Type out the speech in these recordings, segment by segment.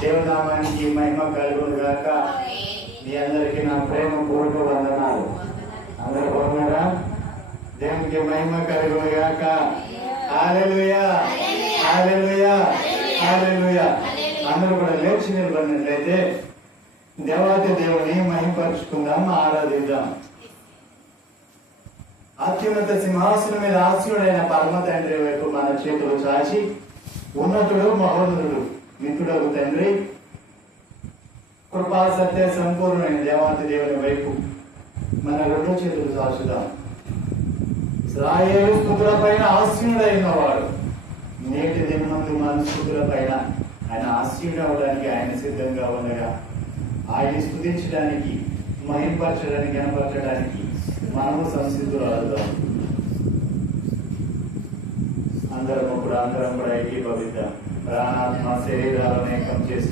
దేవనామానికి మహిమ కలుగును గాక. మీ అందరికీ నా ప్రేమ పూర్వక వందనాలు. అందరూ బాగున్నారా? దేవునికి మహిమ కలుగును గాక. హల్లెలూయా, హల్లెలూయా, హల్లెలూయా. అందరూ కూడా లేచి నిలబడినట్లయితే దేవాది దేవుని మహిమపరుచుకుందాం, ఆరాధిద్దాం. అత్యున్నత సింహాసనం మీద ఆసీనుడైన పరమ తండ్రి వైపు మన చేతులు చాచి, ఉన్నతుడు మహోన్నతుడు మిత్రుడు తండ్రి, కృపా సత్య సంపూర్ణమైన దేవాది దేవుని వైపు మన రెండు చేతులు చాచుదాం. ఇశ్రాయేలు స్తుతుల పైన ఆసీనుడైన వాడు నేటి దినమందు మన స్తుతుల పైన ఆయన ఆసీనుడు అవడానికి ఆయన సిద్ధంగా ఉండగా, ఆయన స్తుతించడానికి, మహింపరచడానికి, కనపరచడానికి మనము సంసిద్ధులు అవుతాం. అందరం కూడా ఏకీభవిద్దాం. ప్రాణాత్మ శరీరాలను ఏకం చేసి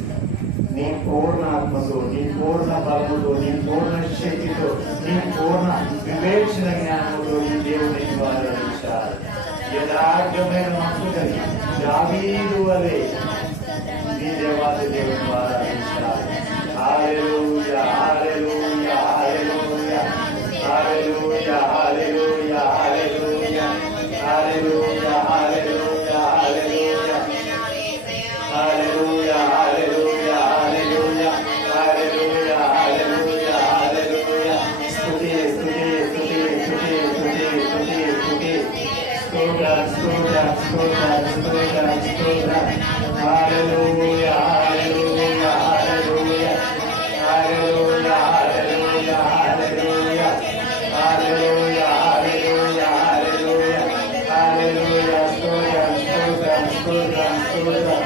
నీ పూర్ణ ఆత్మతో, నీ పూర్ణ బలముతో, నీ పూర్ణ శక్తితో, నీ పూర్ణ వివేచన జ్ఞానంతో ఈ దేవుని ఆరాధించాలి. యథార్థమైన మనసు కలిగి దావీదు వలె నీ దేవాది దేవుని ఆరాధించాలి. హల్లెలూయా, హల్లెలూయా, హల్లెలూయా, హల్లెలూయా, హల్లెలూయా, హల్లెలూయా, హల్లెలూయా, హల్లెలూయా, హల్లెలూయా, హల్లెలూయా, హల్లెలూయా, హల్లెలూయా, హల్లెలూయా, హల్లెలూయా, హల్లెలూయా. స్తుతి, స్తుతి, స్తుతి, స్తుతి, స్తుతి, స్తుతి, స్తుతి. స్తోత్రం, స్తోత్రం, స్తోత్రం, స్తోత్రం, స్తోత్రం. హల్లెలూయా, హల్లెలూయా, హల్లెలూయా, హల్లెలూయా, హల్లెలూయా, హల్లెలూయా, హల్లెలూయా, హల్లెలూయా, హల్లెలూయా, హల్లెలూయా. స్తోత్రం, స్తోత్రం, స్తోత్రం, స్తోత్రం.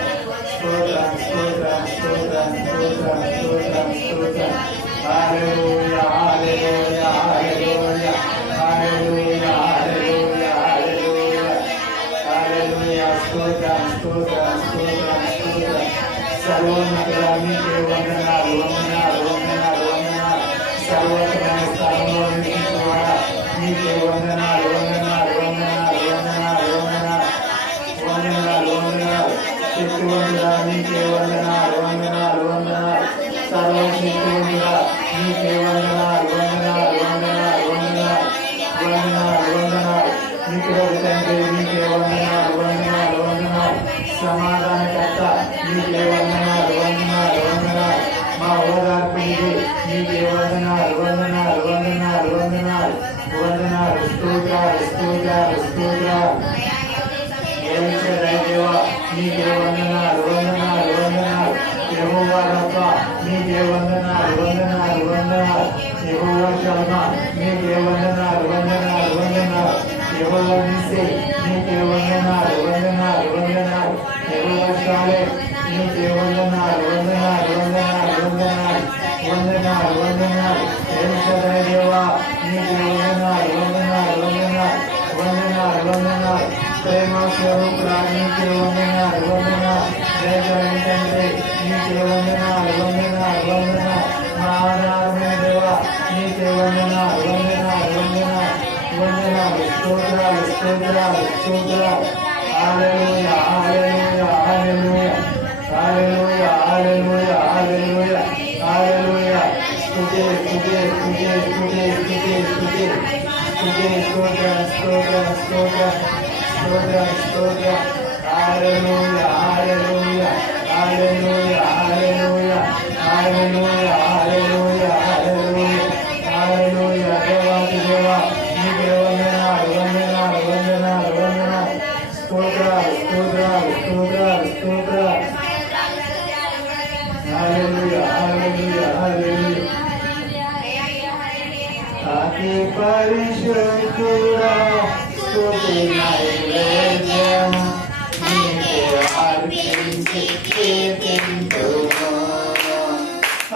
స్తోత్రం, స్తోత్రం, స్తోత్రం, స్తోత్రం, స్తోత్రం, స్తోత్రం. హల్లెలూయా, హల్లెలూయా, హల్లెలూయా, హల్లెలూయా, హల్లెలూయా, హల్లెలూయా, హల్లెలూయా. స్తోత్రం, స్తోత్రం, స్తోత్రం, స్తోత్రం. సర్వోన్నతుడా నీకే వందనాలు, వందనాలు, వందనాలు, వందనాలు. సర్వోన్నతమైన స్థలంలో నివసించువాడా నీకే వందనాలు, వందనాలు, వందనాలు, వందనాలు, వందనాలు, వందనాలు, వందనాలు. శక్తివంతుడా నీకే వందనాలు, వందనాలు, వందనాలు. సర్వశక్తివంతుడా నీకే వందనాలు, వందనాలు, వందనాలు, వందనాలు, వందనాలు, వందనాలు. మిత్రుడు తండ్రి నీకే వందనాలు, వందనాలు, వందనాలు. సమాధానకర్త నీకే వందనాలు, వందనాలు, వందనాలు. మా ఓదార్పునికి నీకే వందనాలు, వందనాలు, వందనాలు, వందనాలు, వందనాలు. స్తోత్రాలు, స్తోత్రాలు, స్తోత్రాలు. దేవా నీకే వందనాలు, వందనాలు, వందనాలు. యెహోవా రబ్బా నీకే వందనాలు, వందనాలు, వందనాలు. యెహోవా షమ్మా నీకే వందనాలు, వందనాలు, వందనాలు. యెహోవా నీసే నీకే వందనాలు, వందనాలు, వందనాలు. యెహోవా షాలే నీకే వందనాలు, వందనాలు, వందనాలు, వందనాలు, వందనాలు, వందనాలు. ఎల్షదాయి దేవా నీకే వందనాలు, వందనాలు, వందనాలు, వందనాలు, వందనాలు. ప్రేమ స్వరూపుడా నీకే వందనాలు, వందనాలు. జయజయని తండ్రి నీకే వందనాలు, వందనాలు, వందనాలు. మా ఆధారమైన దేవా నీకే వందనాలు, వందనాలు, వందనాలు, వందనాలు. స్తోత్రాలు, స్తోత్రాలు, స్తోత్రాలు. హల్లెలూయా, హల్లెలూయా, హల్లెలూయా, హల్లెలూయా, హల్లెలూయా, హల్లెలూయా, హల్లెలూయా. స్తుతి, స్తుతి, స్తుతి, స్తుతి, స్తుతి, స్తుతి, స్తుతి. స్తోత్రం, స్తోత్రం, స్తోత్రం, స్తోత్రం, స్తోత్రం. హల్లెలూయా, హల్లెలూయా, హల్లెలూయా, హల్లెలూయా, హల్లెలూయా, హల్లెలూయా, హల్లెలూయా, హల్లెలూయా. దేవాది దేవా నీకే వందనాలు, వందనాలు, వందనాలు, వందనాలు. స్తోత్రాలు, స్తోత్రాలు, స్తోత్రాలు, స్తోత్రాలు. హల్లెలూయా, హల్లెలూయా, హల్లెలూయా. అతి పరిశుద్ధుడా స్తుతి నైవేద్యం నీకే అర్పించి కీర్తింతుము.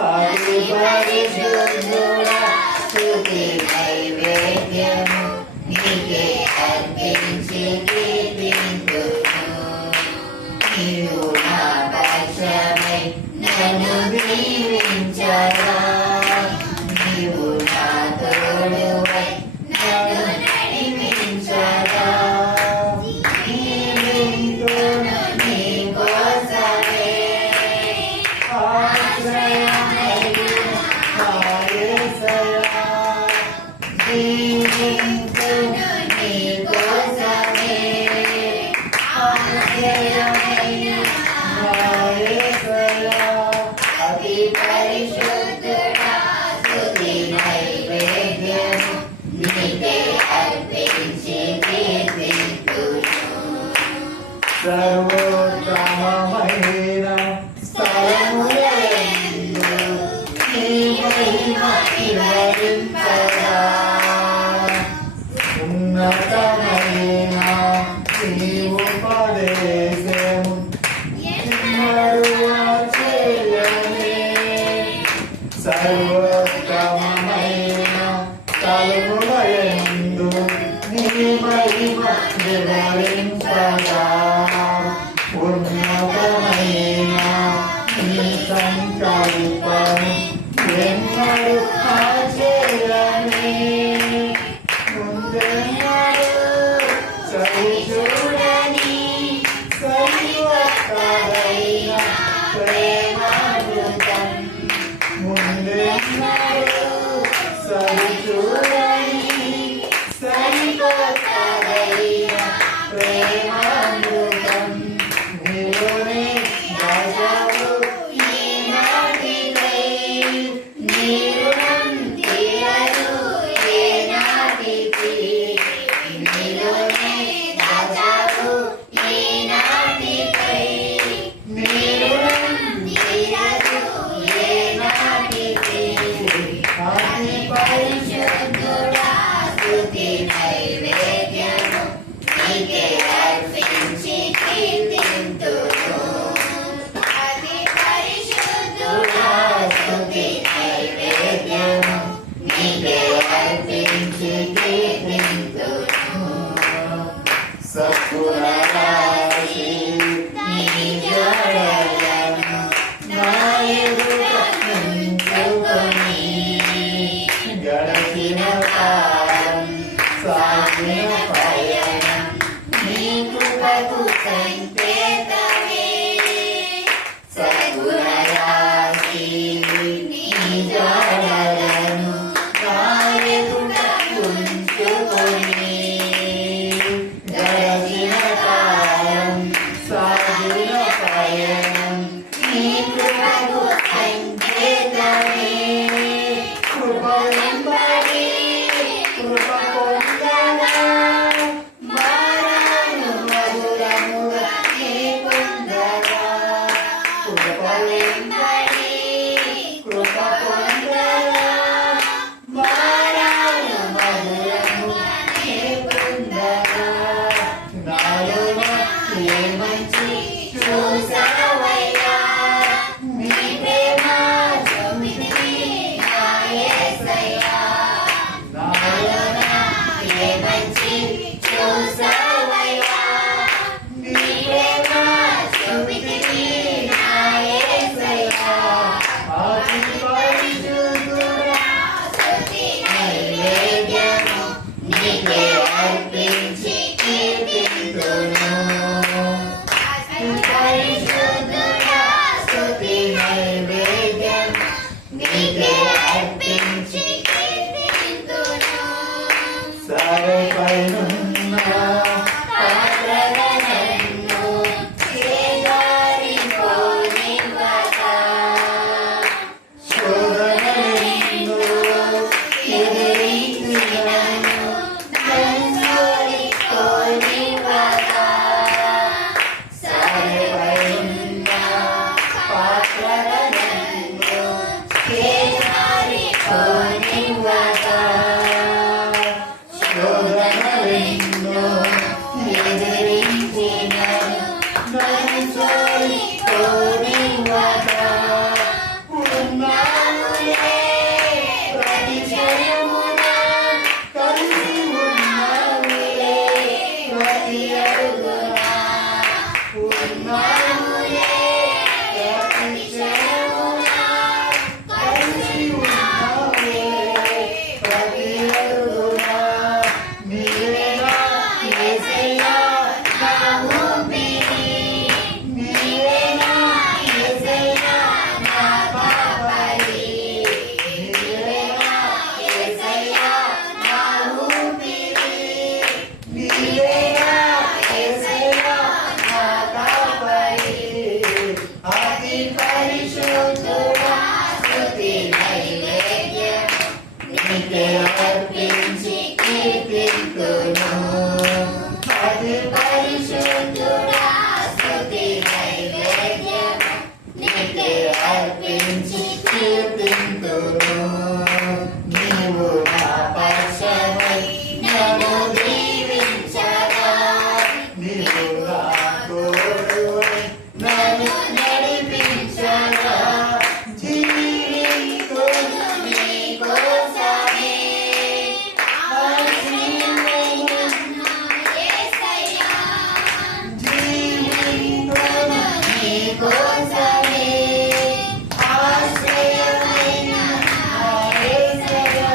అతి పరిశుద్ధుడా స్తుతి నైవేద్యం నీకే అర్పించి కీర్తింతుము. నీవు నా పక్షమై నన్ను దీవించగా, నీవు నా తోడువై నన్ను నడిపించగా, నీ కోసం పరిశుద్ధుడా స్తుతి నైవేద్యము నీకే అర్పించి కీర్తింతును. సర్వోత్తమమైన స్థలములందు నీ మహిమ వివరింపగా ఉన్నతమైన నీ ఉపదేశము ఎన్నడూ ఆశ్చర్యమే. సర్వోత్తమమైన స్థలములందు నీ మహిమ వివరింపగా ఉన్నతమైన నీ సంకల్పము ఎన్నడూ ఆశ్చర్యమే. ముందెన్నడూ సరిచూడని సరికొత్తదైన ప్రేమామృతం, ముందెన్నడూ సరిచూడని సరికొత్తదైన ప్రేమామృతం నీలోనే దాచావు ఈనాటికై. నీ రుణం తీరదు ఏనాటికి. నీలోనే దాచావు ఈనాటికై. నీ రుణం తీరదు ఏనాటికి. అతి పరిశుద్ధుడా స్తుతి నైవేద్యము నీకే అర్పించి కీర్తింతును. అతి పరిశుద్ధుడా స్తుతి నైవేద్యము నీకే అర్పించి కీర్తింతును. సద్గుణ రాశి నీ జడలను నా ఎదుట ఉంచుకొని గడచిన కాలం సాగిన పయనం నీ కృపకు సంకేతమే. సద్గుణ రాశి నీ జడలను నా ఎదుట ఉంచుకొని గడచిన కాలం సాగిన పయనం నీ కృపకు సంకేతమే. కృప వెంబడి కృప పొందగా మారాను మధురముగా నీ పొందగా. కృప వెంబడి కృప పొందగా మారాను మధురముగా నీ పొందగా. నాలోన ఏ మంచి చూసావయ్యా, నీ ప్రేమ చూపితివి నా యేసయ్యా. నాలోన ఏ మంచి చూసావయ్యా, నీ ప్రేమ చూపితివి నా యేసయ్యా. కోసమే ఆశ్రయమైన నా యేసయ్యా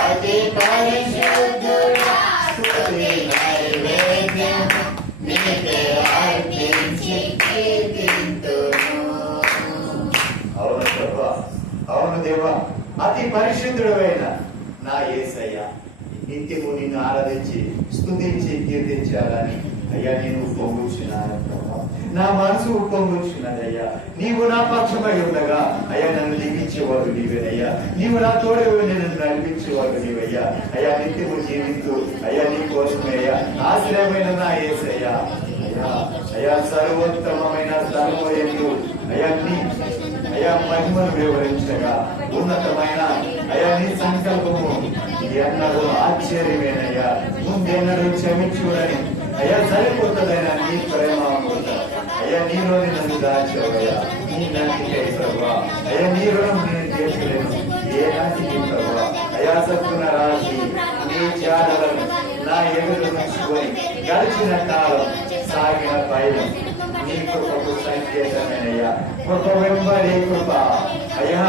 అతి పరిశుద్ధుడా స్తుతి నైవేద్యము నీకే అర్పించి కీర్తింతును. అవును ప్రభా, అవును దేవా, అతి పరిశుద్ధుడైన నా యేసయ్య నిత్యము నిన్ను ఆరాధించి స్తుతించి కీర్తించాలని అయ్యా నేను ఉప్పొంగుచున్నాను ప్రభా. నా మనసు ఉప్పొంగుచున్నదయ్యా. నీవు నా పక్షమై ఉండగా అయ్యా నన్ను దీవించేవాడు నీవేనయ్యా. నీవు నా తోడు నన్ను నడిపించేవాడు నీవయ్యా. అయ్యా నిత్యము జీవిస్తూ అయ్యా నీ కోసమే అయ్యా ఆశ్రయమైన నా యేసయ్యా. అయ్యా అయ్యా సర్వోత్తమమైన స్థలము అయ్యా మహిమను వివరించగా ఉన్నతమైన అయ్యా నీ సంకల్పము ఎన్నడూ ఆశ్చర్యమేనయ్యా. ముందెన్నడూ క్షమించుడని అయ్యా సరిపోతుందైన నీ ప్రేమ అయ్యా నీలోని నన్ను దాచావయ్యా. నీ నాటికై ప్రభా అయ్యా నీ రుణం నేను తీర్చలేను ఏ నాటికి ప్రభా. అయ్యా సత్తున రాసి నీ జాడలను నా ఎదురు నుంచుకొని గడిచిన కాలం సాగిన పైలం నీ కృపకు సంకేతమేనయ్యా. కృప వెంబడి కృప అయ్యా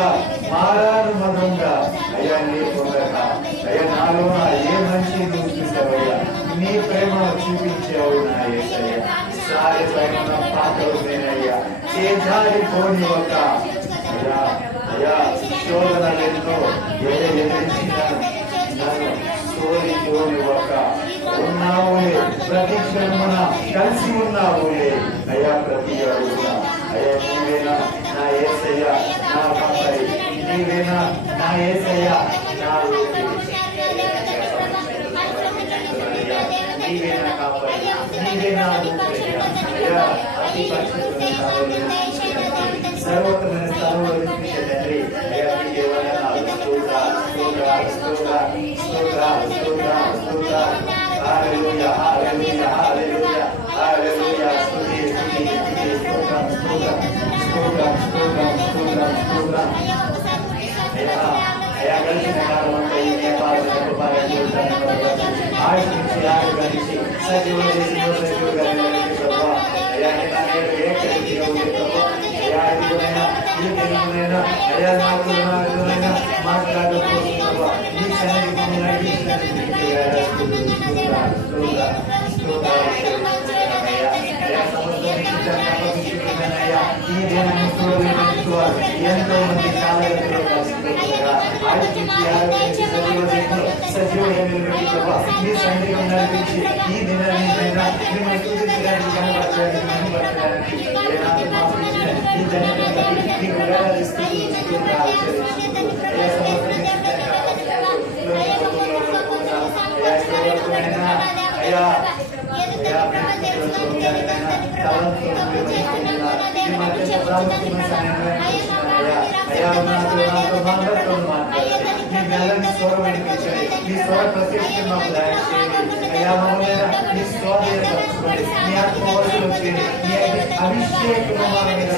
మారాను మనంగా అయ్యా నీ పొందగా అయ్యా నాలో ఏ మంచి నువ్వు చూసావయ్యా. నీ ప్రేమ చూపించావు నా యేసయ్యా. సారి పైన పాత్రలు నేనయ్యా చేజారిపోని ఒక అయ్యా అయ్యా శోధనలెన్నో ఎదిరించినాను నన్ను సోలిపోని ఒక ఉన్నావులే ప్రతి క్షణమున కలిసి ఉన్నావులే అయ్యా. ప్రతి అడుగున అయ్యా నీవేనా నా యేసయ్యా నా పై నీవేనా నా యేసయ్యా నా నీవేనా కాపాడి నీవేనా అయ్యా అతి పరిశుద్ధమైన సర్వోత్తమైన స్థలంలో వినిపించే తండ్రి అయ్యా నీకే వందనాలు. స్తోత్రాలు స్తోత్రాలు స్తోత్రాలు స్తోత్రాలు స్తోత్రాలు స్తోత్రాలు. హల్లెలూయా హల్లెలూయా హల్లెలూయా హల్లెలూయా. స్తుతి స్తుతి స్తుతి స్తోత్రం స్తోత్రం స్తోత్రం స్తోత్రం స్తోత్రం స్తోత్రం. అయ్యా గడిచిన కాలం అంతా ఈ వ్యాపారం ఆయుష్ ఆయుష్ గడిచి సజీవులు చేసి సజీవులుగా ప్రభావ అయ్యా ఏ కలిగిగా ఉంది ప్రభావ అయ్యా ఇదిగోనైనా ఈ తెలుగునైనా అయ్యా నాకునైనా మాట్లాడకపోతే ప్రభావ నీ సన్నిధిని నడిపించినట్టు ఈ దినాన్ని చూడలేకపోతున్నారు. ఎంతో మంది కాలంలో సజీవులు నీ సన్నిధిని నడిపించి ఈ దినాన్ని మిమ్మల్ని చూపించడానికి కనబరచడానికి కనబరచడానికి ఈ ధన్యతని నీకు వేలాదిస్తూ అయ్యా స్వరం వినిపించండి. మీ స్వర ప్రత్యక్షం మాకు దయచేయండి అయ్యా. మమ్మల్ని మీ స్వాధీనపరచుకోండి. మీ ఆత్మవర్షం చేయండి. మీ అభిషేకం మా మీద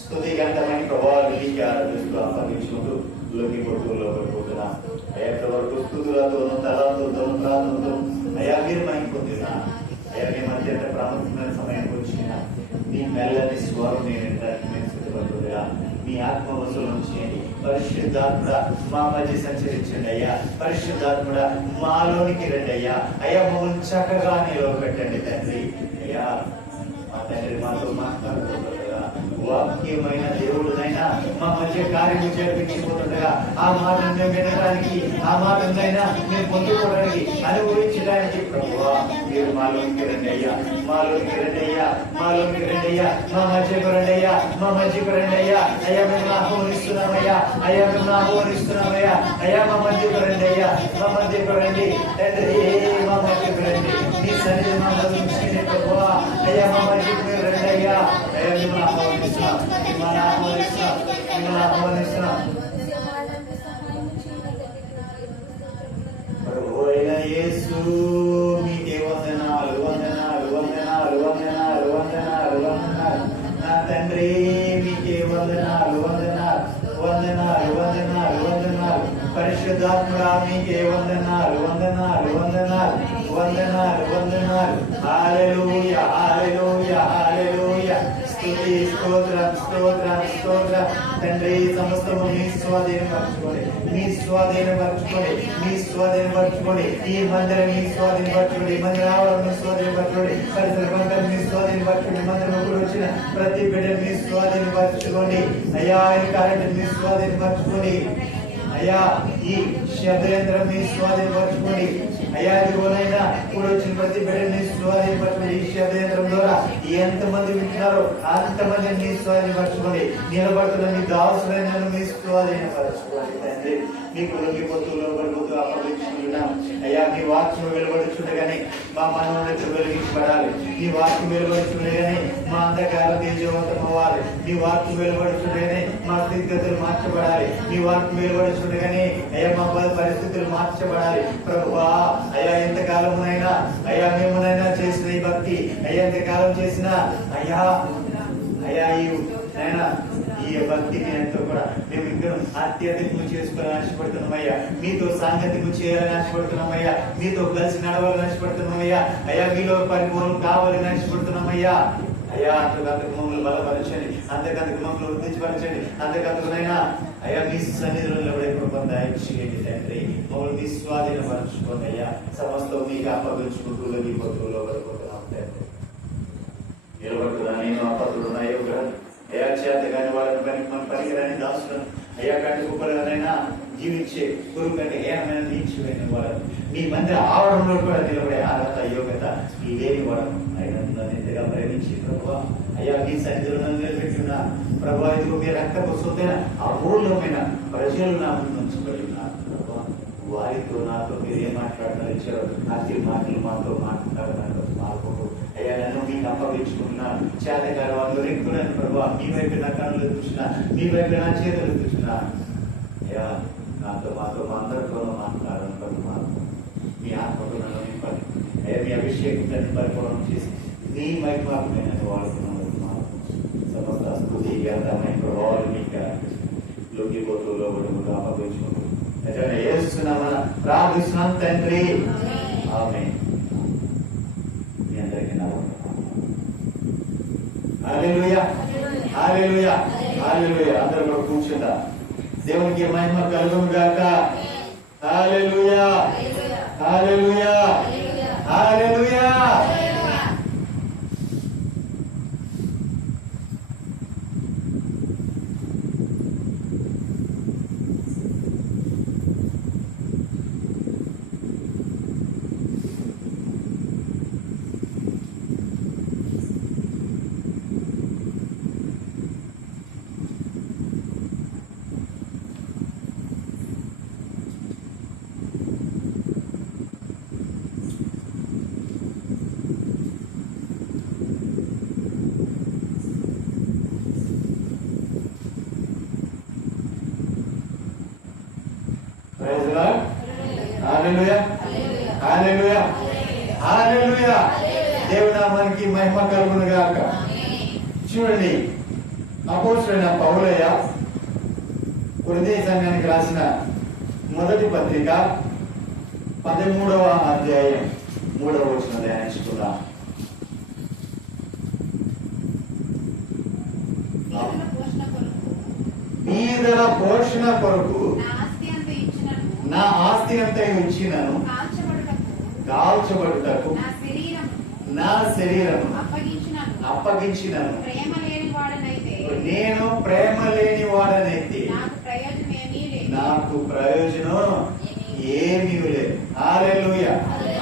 స్తుతి గంటమైన ప్రభావాలు నీకు ఆరాధిస్తూ అప్పగించుకుంటూ లొంగిపోతూ పోతున్నా అయ్యా. వరకు స్థుతులతోనూ తలంతోనూ ప్రాంతంతో అయ్యా మీరు మైకి పొందినా అయ్యా మీ మధ్య ప్రాముఖ్యమైన సమయానికి వచ్చిన నీ మెల్లని స్వరం నేను స్థితిపడుతుందిగా మీ ఆత్మవశుల నుంచి పరిశుద్ధాత్ముడ మా మధ్య సంచరించండి అయ్యా. పరిశుద్ధాత్ముడ మాలోనికి రండి అయ్యా. అయ్యా మమ్మల్ని చక్కగా నిలవబెట్టండి తండ్రి అయ్యా. మా తండ్రి మాతో మాట్లాడుతుండగా వాక్యమైన దేవుడునైనా మా మధ్య కార్యము జరిపించిపోతుండగా ఆ మాటను వినడానికి ఆ మాటనైనా మేము పొందుకోవడానికి అనుభవించడానికి ప్రభువా మీరు మాలోనికి రండి అయ్యా. మాలోనికి రండి అయ్యా. మాలోనికి రండి అయ్యా. మా మధ్యకు రండి అయ్యా. మా మధ్యకు రండి అయ్యా. అయ్యా మేము ఆహ్వానిస్తున్నామయ్యా. అయ్యా మేము ఆహ్వానిస్తున్నామయ్యా. అయ్యా మా మధ్యకు రండి అయ్యా. మా మధ్యకు రండి తండ్రి. మా మధ్యకు రండి. నీ సన్నిధి మా మధ్య ప్రభువా అయ్యా మా మధ్యకు మీరు రండి అయ్యా. అయ్యా మేము ఆహ్వానిస్తున్నాం. మిమ్మల్ని ఆహ్వానిస్తున్నాం. మిమ్మల్ని ఆహ్వానిస్తున్నాం. ప్రభువైన యేసు మీకే వందనాలు వందనాలు వందనాలు వందనాలు వందనాలు వందనాలు. నా తండ్రి వందనాలు వందనాలు వందనాలు వందనాలు వందనాలు పరిశుద్ధాత్ముడా మీకే వందనాలు వందనాలు వందనాలు వందనాలు వందనాలు హల్లెలూయా హల్లెలూయా హల్లెలూయా స్తుతి స్తోత్రం స్తోత్రం స్తోత్రం తండ్రి సమస్తము మీ స్వాధీనపరచుకోండి మీ స్వాధీనపరచుకోండి మీ స్వాధీనపరచుకోండి ఈ మందిరం మీ స్వాధీనపరచుకోండి మందిరం ఆవరణ మీ స్వాధీనపరచుకోండి పరిసర ప్రాంతాలు మీ స్వాధీనపరచుకోండి మందిరం వచ్చిన ప్రతి బిడ్డను మీ స్వాధీనపరచుకోండి అయ్యా ఈ కార్యక్రమం మీ స్వాధీనపరచుకోండి అయ్యా ఈ శబ్దేంద్రం మీ స్వాధీనపరచుకోండి అయ్యా ఇదిగోనైనా ఇప్పుడు వచ్చిన ప్రతి బిడ్డని స్వాధీనపరచుకోండి ఈ శబ్దేంద్రం ద్వారా ఎంతమంది వింటున్నారో అంతమంది మీ స్వాధీనపరచుకోండి నిలబడుతున్న మీ దాసులైన మీ స్వాధీనపరచుకోండి తండ్రి మీకు లొంగిపోతూ లోబడిపోతూ అప్పగించుకుంటున్నాం అయ్యా మీ వాక్యం వెలువడుచుండగానే మా మనోన్నతి వెలిగించబడాలి మీ వాక్యం వెలువడుచుండగానే మా అంధకారం తేజవంతం అవ్వాలి మీ వాక్యం వెలువడుచుండగానే మా స్థితిగతులు మార్చబడాలి మీ వాక్యం వెలువడుచుండగానే అయ్యా మా పరిస్థితులు మార్చబడాలి ప్రభువా అయ్యా ఎంతకాలమునైనా అయ్యా మేమునైనా చేసిన ఈ భక్తి అయ్యా ఎంతకాలం చేసిన అయ్యా అయ్యా ఈ భక్తిని ఎంతో కూడా మేము ఇంకా అత్యధికము చేసుకోవాలని ఆశపడుతున్నామయ్యా మీతో సాంగత్యము చేయాలని ఆశపడుతున్నామయ్యా మీతో కలిసి నడవాలని ఆశపడుతున్నామయ్యా అయ్యా మీలో పరిపూర్ణం కావాలని ఆశపడుతున్నామయ్యా అయ్యా అంతకంతకు మమ్మల్ని బలపరచండి అంతకంతకు మమ్మల్ని వృద్ధించపరచండి అంతకంతకునైనా అయ్యా మీ సన్నిధిలో దయచేయండి తండ్రి మమ్మల్ని మీ స్వాధీనపరచుకోండి అయ్యా సమస్తం మీకు అప్పగించుకుంటూ లోబడిపోతున్నాం తండ్రి నిలబడుతున్నా నేను అపత్రుడున్నా అయ్యా చేత కాని వాళ్ళని మన పనికిరాని దాసులను అయ్యా కంటి కుప్పలనైనా జీవించే గురువు కంటే ఏమైనా నీచిపోయిన వాడు మీ మందిర ఆవరణలో కూడా నిలబడే అర్హత యోగ్యత లేని వాడు ఆయన ఎంతగా ప్రేమించి ప్రభు అయ్యా మీ సన్నిధిలో నిలబెట్టిన ప్రభు ఇదిగో మీ రక్తపు సొంతైన అపూర్ణమైన ప్రజలు నా ముందు ఉంచబడి ఉన్నారు ప్రభు వారితో నాతో మీరు ఏం మాట్లాడతారు ఇచ్చారు అతి మాటలు మాతో మాట్లాడారు మాకు అయ్యా నన్ను మీకు అప్పగించుకుంటున్నాను చేతగారు వాళ్ళు ఎక్కున్నాను ప్రభు మీ వైపు నా కన్నులు చూసినా మీ వైపు నా చేతులు చూసినా అయ్యా నాతో మాతో మా అందరితోనూ మాట్లాడాను ప్రభు మీ ఆత్మకు నన్ను నింపండి అయ్యా మీ అభిషేకం పరిపూర్ణం చేసి మీ మహిమాత్మైన వాడుతున్నాను సమస్త స్థుతి అర్థమైన ప్రభావాలు మీకు లొంగిపోతూ లోబడుకుంటూ అప్పగించుకుంటూ ఏస్తున్నామని ప్రార్థిస్తున్నాం తండ్రి ఆమేన్. మీ అందరికీ నా హల్లెలూయా హల్లెలూయా హల్లెలూయా. అందరూ కూడా కూర్చుందా. దేవునికి మహిమ కలుగును గాక. హల్లెలూయా హల్లెలూయా హల్లెలూయా. దేవునామానికి మహిమ కలుగును గాక. చూడండి, అపోస్తలుడైన పౌలయ్య కొరింథీ సంఘానికి రాసిన మొదటి పత్రిక 13వ అధ్యాయం 3వ వచనం ధ్యానించుకుందాం. బీదల పోషణ కొరకు నా ఆస్తి అంతా ఇచ్చినను కాల్చబడుటకు నా శరీరము అప్పగించినను. నేను ప్రేమ లేని వాడనైతే నాకు ప్రయోజనం ఏమీ లేదు. హల్లెలూయా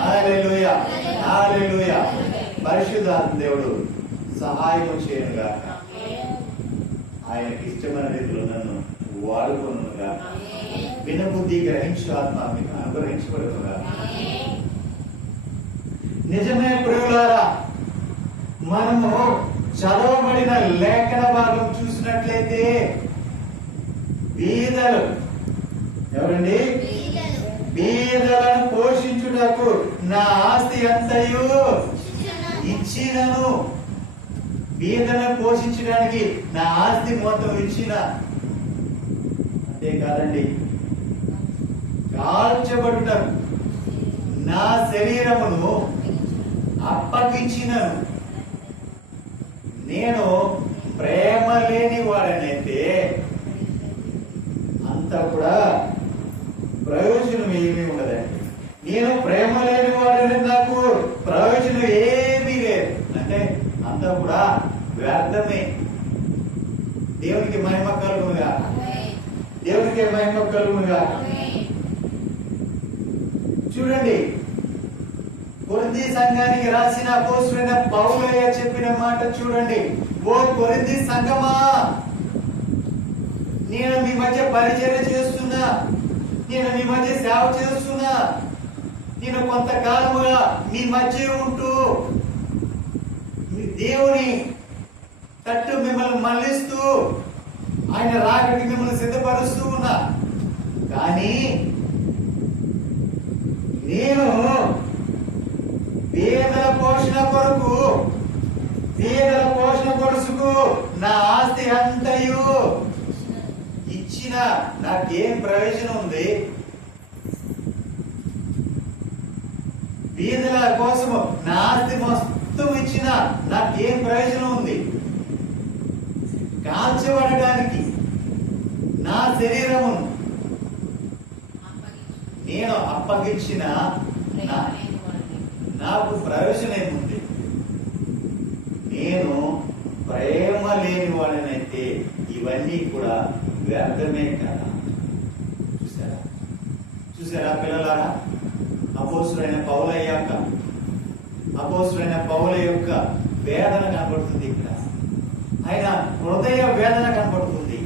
హల్లెలూయా హల్లెలూయా. పరిశుద్ధాత్మ దేవుడు సహాయం చేయనుగా, ఆయనకి ఇష్టమైన రీతిలో నన్ను వాడుకొనుగా, వినబుద్ధి గ్రహించు ఆత్మ మీకు అనుగ్రహించబడుతుగా. నిజమే ప్రియులారా, మనము చదవబడిన లేఖన భాగం చూసినట్లయితే బీదలు ఎవరండి? బీదలను పోషించుటకు నా ఆస్తి అంతయు ఇచ్చినను. బీదలను పోషించడానికి నా ఆస్తి మొత్తం ఇచ్చిన, అంతేకాదండి కాల్చబడుట నా శరీరమును అప్పగించినను. నేను ప్రేమ లేని వాడనైతే అంతా కూడా ప్రయోజనం ఏమీ ఉండదండి. నేను ప్రేమ లేని వాడని నాకు ప్రయోజనం ఏమీ లేదు అంటే అంతా కూడా వ్యర్థమే. దేవునికి మహిమ కలుగునుగా, దేవునికి మహిమ కలుగునుగా. చూడండి, కొరింథీ సంఘానికి రాసిన అపోస్తలుడైన పౌలయ్య చెప్పిన మాట చూడండి. ఓ కొరింథీ సంఘమా, నేను మీ మధ్య పరిచర్య చేస్తున్నా, నేను మీ మధ్య సేవ చేస్తున్నా, నేను కొంతకాలముగా మీ మధ్య ఉంటూ దేవుని తట్టు మిమ్మల్ని మళ్ళిస్తూ ఆయన రాకడికి మిమ్మల్ని సిద్ధపరుస్తూ ఉన్నా. కానీ నేను పేదల పోషణ కొరకు, పేదల పోషణ కొడుకు నా ఆస్తి అంతయు ఇచ్చిన నాకేం ప్రయోజనం ఉంది? పేదల కోసము నా ఆస్తి మొత్తం ఇచ్చిన నాకేం ప్రయోజనం ఉంది? కాల్చబడడానికి నా శరీరమును నేను అప్పగించిన నాకు ప్రయోజనం ఏముంది? నేను ప్రేమ లేని వాడినైతే ఇవన్నీ కూడా వ్యర్థమే కదా. చూసారా చూసారా పిల్లలారా, అపోస్తలుడైన పౌల యొక్క వేదన కనబడుతుంది ఇక్కడ. ఆయన హృదయ వేదన కనబడుతుంది.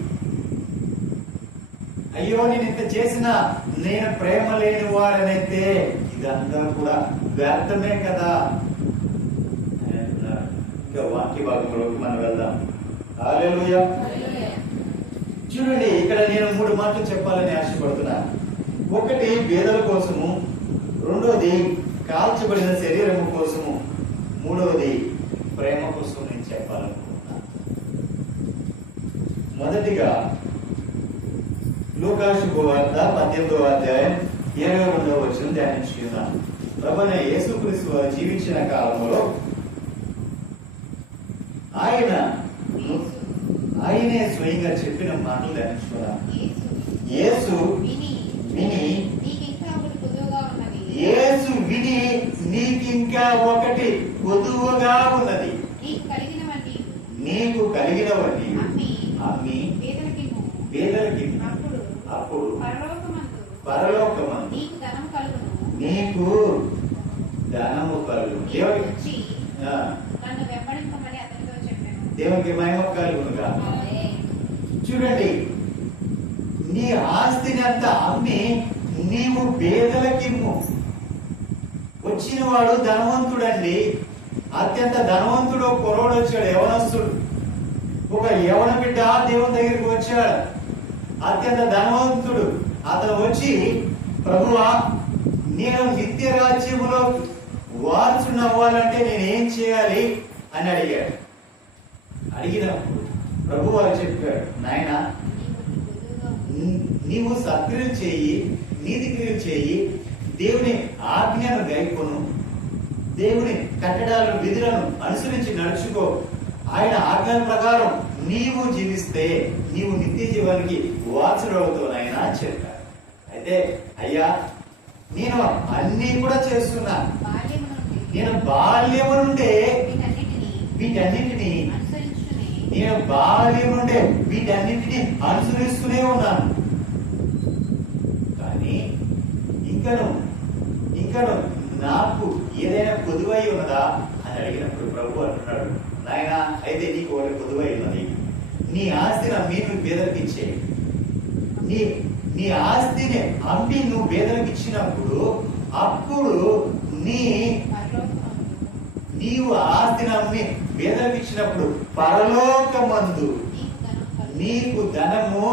అయ్యో, నేను ఇంత చేసిన నేను ప్రేమ లేని వాడనైతే ఇదంతా కూడా వ్యర్థమే కదా అని అంటున్నారు. ఇంకా వాక్య భాగంలోకి మనం వెళ్దాం. హల్లెలూయా. చూడండి, ఇక్కడ నేను 3 మాటలు చెప్పాలని ఆశపడుతున్నా. ఒకటి పేదల కోసము, రెండోది కాల్చబడిన శరీరము కోసము, మూడవది ప్రేమ కోసం నేను చెప్పాలనుకుంటున్నా. మొదటిగా లూకా శుభవార్త 18వ అధ్యాయం 22వ వచనం ధ్యానించుకుందాం. ప్రభువైన యేసుక్రీస్తు వారు జీవించిన కాలంలో ఆయనే స్వయంగా చెప్పిన మాటలు ధ్యానించుకున్నాం. యేసు విని నీకింకా ఒకటి కొదువగా ఉన్నది, నీకు కలిగినవన్నీ అమ్మి పేదలకి అప్పుడు పరలోకమందు నీకు ధనము కలుగు. దేవునికి మహిమ కలుగునుగా. చూడండి, నీ ఆస్తిని అంతా అమ్మి నీవు పేదలకిమ్ము. వచ్చిన వాడు ధనవంతుడండి, అత్యంత ధనవంతుడు. కుర్రోడు వచ్చాడు, యవనస్తుడు, ఒక యవన బిడ్డ దేవుని దగ్గరికి వచ్చాడు, అత్యంత ధనవంతుడు. అతను వచ్చి, ప్రభువా, నేను నిత్య రాజ్యములో వారసునవ్వాలంటే నేనేం చేయాలి అని అడిగాడు. అడిగినప్పుడు ప్రభు వారు చెప్పాడు, నాయనా, నీవు సత్క్రియలు చేయి, నీతి క్రియలు చేయి, దేవుని ఆజ్ఞను గైకొను, దేవుని కట్టడాలను విధులను అనుసరించి నడుచుకో, ఆయన ఆజ్ఞల ప్రకారం నీవు జీవిస్తే నీవు నిత్య జీవానికి వారసుడవుతావు నాయనా అని చెప్పాడు. అయితే అయ్యా, నేను అన్ని కూడా చేస్తున్నా, నేను బాల్యము నుండే వీటన్నిటిని అనుసరిస్తూనే ఉన్నాను. కానీ ఇంకను నాకు ఏదైనా కొదువై ఉన్నదా అని అడిగినప్పుడు ప్రభు అంటున్నాడు, నాయనా, అయితే నీకు ఒకటి కొదువై ఉన్నది. నీ ఆస్తిని అమ్మి నువ్వు పేదలకు ఇచ్చే. నీ ఆస్తిని అమ్మి నువ్వు పేదలకు ఇచ్చినప్పుడు అప్పుడు నీవు ఆస్తిని అమ్మి పేదలకు ఇచ్చినప్పుడు పరలోకమందు నీకు ధనము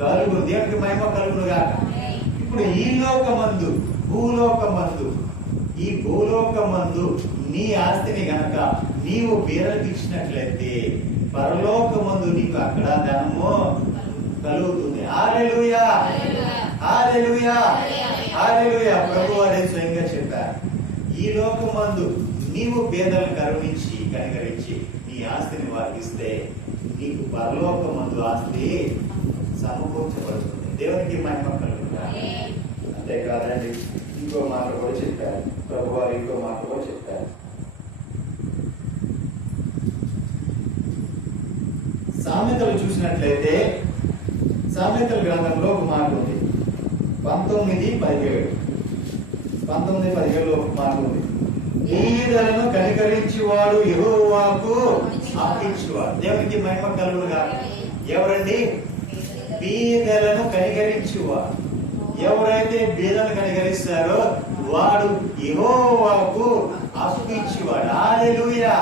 కలుగు. దేవునికి మహిమ కలుగునుగా. ఇప్పుడు ఈ భూలోకమందు నీ ఆస్తిని గనక నీవు బీదలకు ఇచ్చినట్లయితే పరలోకమందు నీకు అక్కడ ధనము కలుగుతుంది. హల్లెలూయా, హల్లెలూయా, హల్లెలూయా. ప్రభువు వారే స్వయంగా చెప్పారు, ఈ లోకమందు నీవు బీదలను కరుణించి కనికరించి నీ ఆస్తిని వారికి ఇస్తే నీకు పరలోకమందు ఆస్తి సమకూర్చబడుతుంది. దేవునికి మహిమ కలుగుతుంది. అంతేకాదండి, ఇంకో మాట కూడా చెప్పారు ప్రభు వారు, ఇంకో మాట కూడా చెప్పారు. సామెతలు చూసినట్లయితే సామెతల గ్రంథంలో ఒక మాట ఉంది, 19:17 ఒక మాట ఉంది. బీదలను కనికరించేవాడు యెహోవాకు అర్పించువాడు. దేవునికి మహిమ కలుగునుగా. ఎవరండి? బీదలను కనికరించేవాడు. ఎవరైతే బీదలను కనికరిస్తారో వాడు యెహోవాకు అర్పించేవాడు. హల్లెలూయా.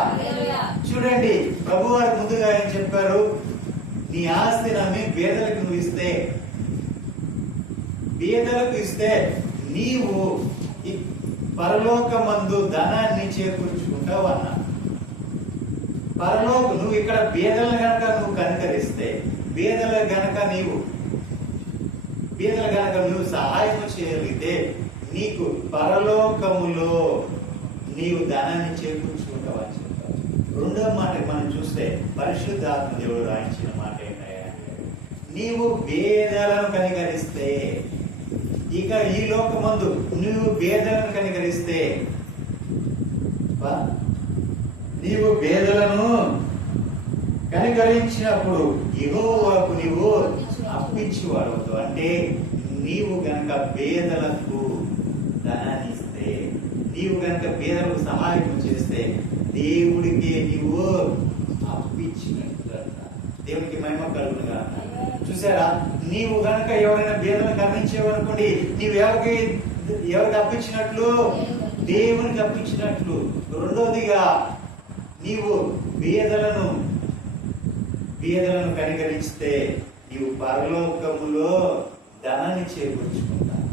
చూడండి, ప్రభువారు ముందుగా ఏం చెప్పారు? నీ ఆస్తి నమ్మి బీదలకు నువ్వు ఇస్తే, బీదలకు ఇస్తే నీవు పరలోకమందు ధనాన్ని చేకూర్చుకుంటావు అన్న. నువ్వు ఇక్కడ బీదలను గనక నువ్వు కనికరిస్తే, బీదలు గనక నువ్వు సహాయం చేయగలిగితే నీకు పరలోకములో నీవు ధనాన్ని చేకూర్చుకుంటావు అని చెప్తారు. రెండో మాట మనం చూస్తే పరిశుద్ధాత్మ దేవుడు రాయించిన మాట ఏంటంటే, నీవు బీదలను కనికరిస్తే, ఇక ఈ లోకమందు నువ్వు బీదలను కనికరిస్తే, నీవు బీదలను కనికరించినప్పుడు యెహోవాకు నీవు అర్పించేవాడు. అంటే నీవు గనక బీదలకు ధనాన్ని ఇస్తే, నీవు గనక బీదలకు సహాయం చేస్తే దేవుడికి నీవు అర్పించినట్టు. దేవునికి మహిమ కలుగునుగా. చూసారా, నీవు గనక ఎవరైనా బీదలను కరుణించేవనుకోండి, నీవు ఎవరికి అర్పించినట్లు? దేవునికి అర్పించినట్లు. రెండోదిగా నీవు బీదలను కనికరిస్తే నీవు పరలోకములో ధనాన్ని చేకూర్చుకుంటావు.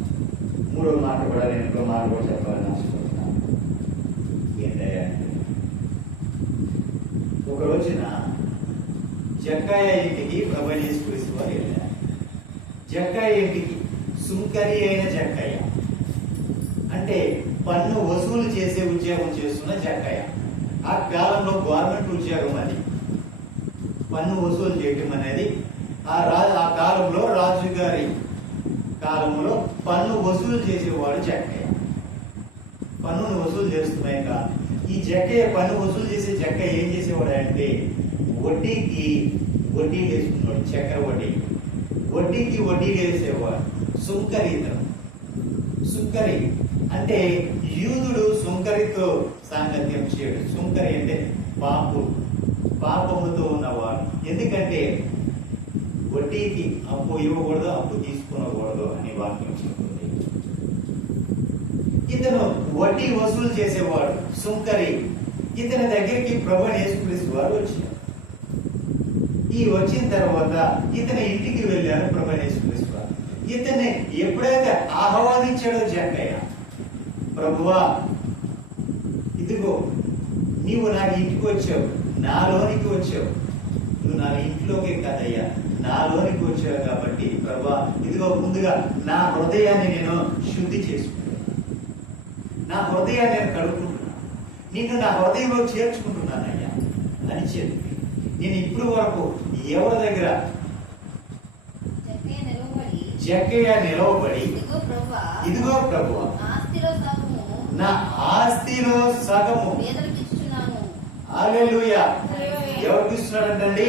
మూడో మాట కూడా నేను ఇంకో మాట కూడా చెప్పాలని ఆశపడుతున్నాను. ఏంటంటే, ఒక రోజున జక్కయ్య ఇంటికి ప్రభువైన యేసుక్రీస్తు వారు వెళ్ళారు. జక్కయ్య ఇంటికి సుంకరి అయిన జక్కయ్య అంటే పన్ను వసూలు చేసే ఉద్యోగం చేస్తున్న జక్కయ్య. ఆ కాలంలో గవర్నమెంట్ ఉద్యోగం అది, పన్ను వసూలు చేయటం అనేది. ఆ కాలంలో రాజుగారి కాలంలో పన్ను వసూలు చేసేవాడు జక్కయ్య. పన్నును వసూలు చేస్తున్నాయి కాదు. ఈ జక్కయ్య పన్ను వసూలు చేసే జక్కయ్య ఏం చేసేవాడు అంటే వడ్డీకి వడ్డీలు వేసుకున్నాడు. చక్కెర వడ్డీకి వడ్డీలు వేసేవాడు. సుంకరి అంటే యూదుడు సుంకరితో సాంగత్యం చేయడు. సుంకరి అంటే పాపముతో ఉన్నవాడు. ఎందుకంటే వడ్డీకి అప్పు ఇవ్వకూడదు, అప్పు తీసుకునకూడదు అని వాక్యం చెప్తుంది. ఇతను వడ్డీ వసూలు చేసేవాడు, సుంకరి. ఇతని దగ్గరికి ప్రభువైన యేసుక్రీస్తు వారు వచ్చారు. ఈ వచ్చిన తర్వాత ఇతని ఇంటికి వెళ్ళారు ప్రభువైన యేసుక్రీస్తు వారు. ఇతన్ని ఎప్పుడైతే ఆహ్వానించాడో జక్కయ్య, ప్రభువా ఇదిగో నీవు నా ఇంటికి వచ్చావు, నాలోనికి వచ్చావు, నువ్వు నా ఇంట్లోకే కదయ్యా, నాలోనికి వచ్చావు కాబట్టి ప్రభువా ఇదిగో ముందుగా నా హృదయాన్ని నేను శుద్ధి చేసుకుంటాను, నా హృదయాన్ని నేను కడుక్కుంటున్నాను, నిన్ను నా హృదయంలో చేర్చుకుంటున్నానయ్యా అని చెప్పి నేను ఇప్పుడు వరకు ఎవరి దగ్గర జక్కయ్య నిలవబడి ఇదిగో ప్రభువా నా ఆస్తిలో సగము హల్లెలూయా ఎవరికి ఇస్తున్నాడంటండి?